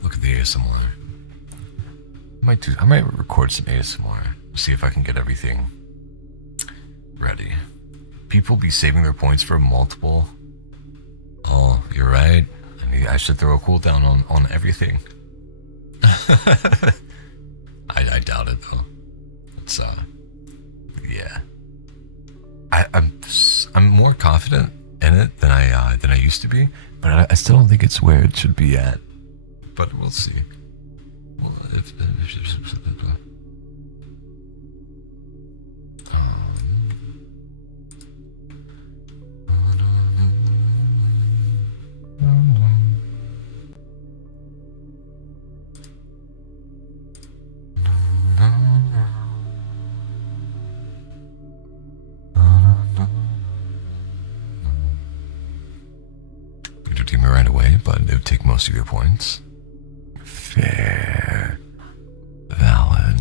look at the ASMR. I might record some ASMR. See if I can get everything ready. People be saving their points for multiple. Oh, you're right. I should throw a cooldown on everything. I doubt it though. It's yeah. I'm more confident in it than I used to be, but I still don't think it's where it should be at. But we'll see. Well, attacking me right away, but it would take most of your points. Fair. Valid.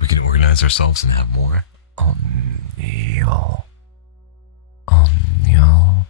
We can organize ourselves and have more. Oh, Neil. Oh, Neil.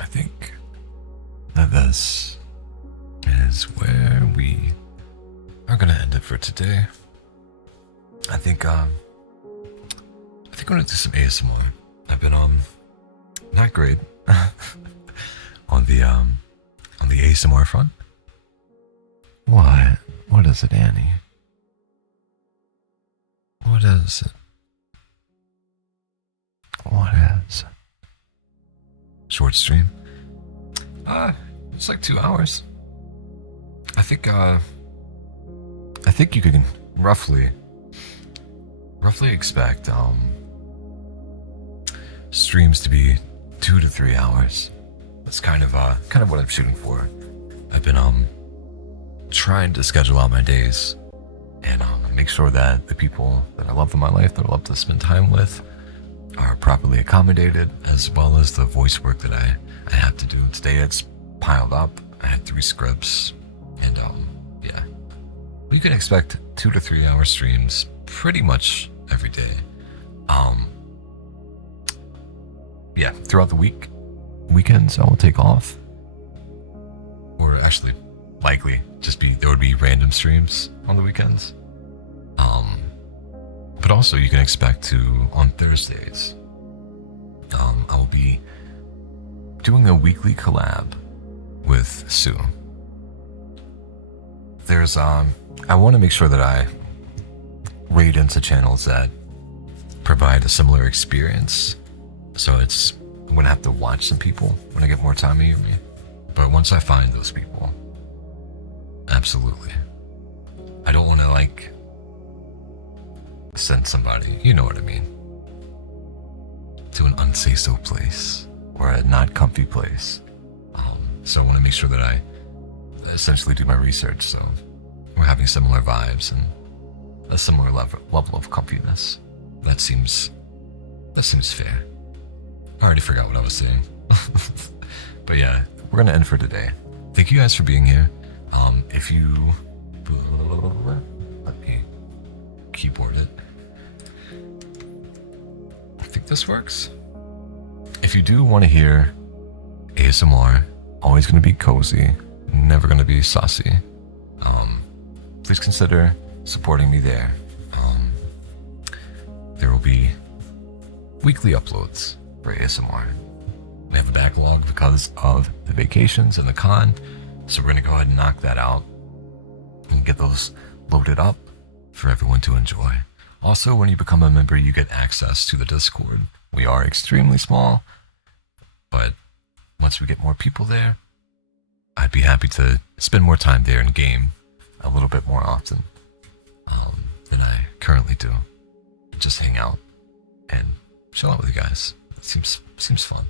I think that this is where we are gonna end it for today. I think I'm gonna do some ASMR. I've been not great on the ASMR front. What? What is it, Annie? What is it? What is? Short stream? It's like 2 hours. I think you can roughly expect streams to be 2 to 3 hours. That's kind of what I'm shooting for. I've been trying to schedule out my days and make sure that the people that I love in my life, that I love to spend time with, are properly accommodated, as well as the voice work that I have to do. Today it's piled up. I had 3 scripts, and yeah. You can expect 2 to 3 hour streams pretty much every day. Yeah, throughout the week. Weekends I will take off. Or actually, likely, there would be random streams on the weekends. But also you can expect to, on Thursdays, I will be doing a weekly collab with Sue. There's, I want to make sure that I raid into channels that provide a similar experience. So I'm going to have to watch some people when I get more time to me. But once I find those people, absolutely. I don't want to like send somebody, you know what I mean, to an unsafe place or a not comfy place. So I want to make sure that I essentially do my research, so we're having similar vibes and a similar level of comfiness. That seems fair. I already forgot what I was saying. But yeah, we're gonna end for today. Thank you guys for being here. If you let me keyboard it. I think this works. If you do want to hear ASMR, always going to be cozy, never going to be saucy, please consider supporting me there. There will be weekly uploads for ASMR. We have a backlog because of the vacations and the con, so we're going to go ahead and knock that out and get those loaded up for everyone to enjoy. Also, when you become a member, you get access to the Discord. We are extremely small, but once we get more people there, I'd be happy to spend more time there and game a little bit more often than I currently do. Just hang out and chill out with you guys. It seems fun.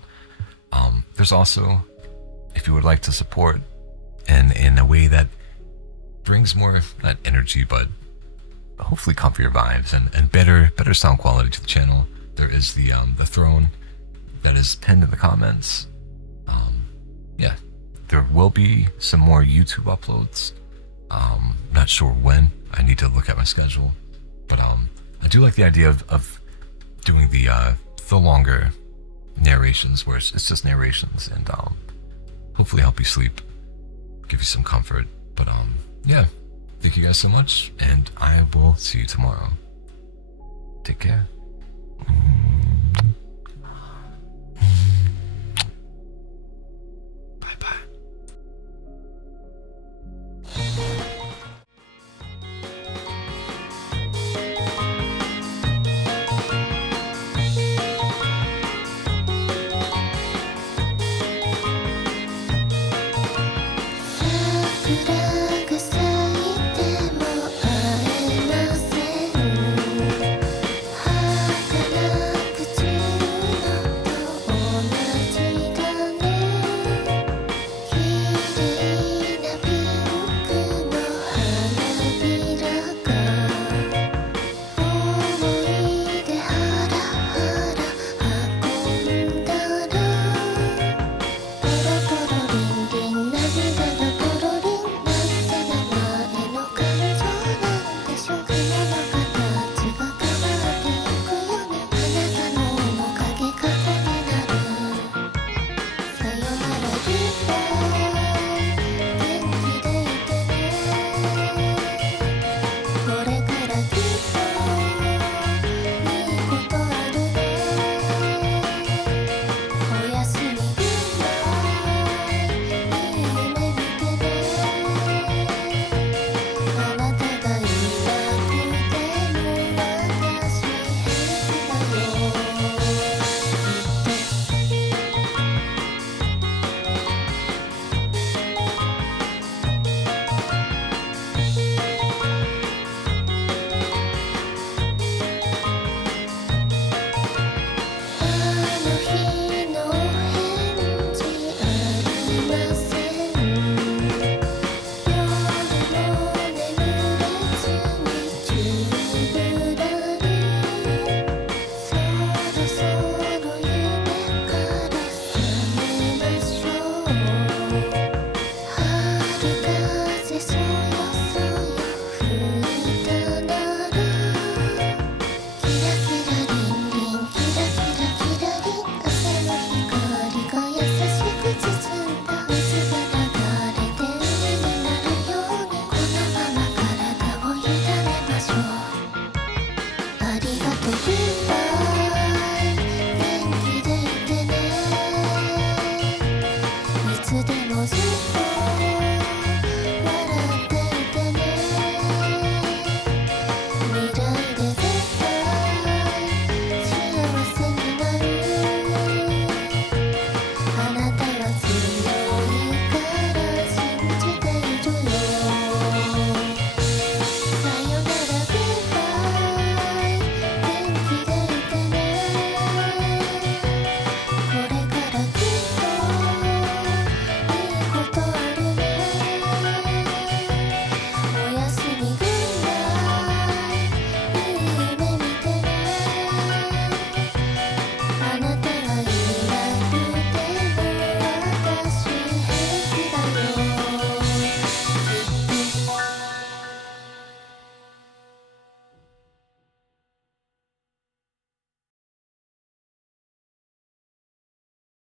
There's also, if you would like to support in a way that brings more, not energy, but hopefully comfier vibes and better sound quality to the channel, there is the throne that is pinned in the comments. Yeah, there will be some more YouTube uploads. Not sure when. I need to look at my schedule, but I do like the idea of doing the longer narrations where it's just narrations and hopefully help you sleep, give you some comfort. But yeah, thank you guys so much, and I will see you tomorrow. Take care.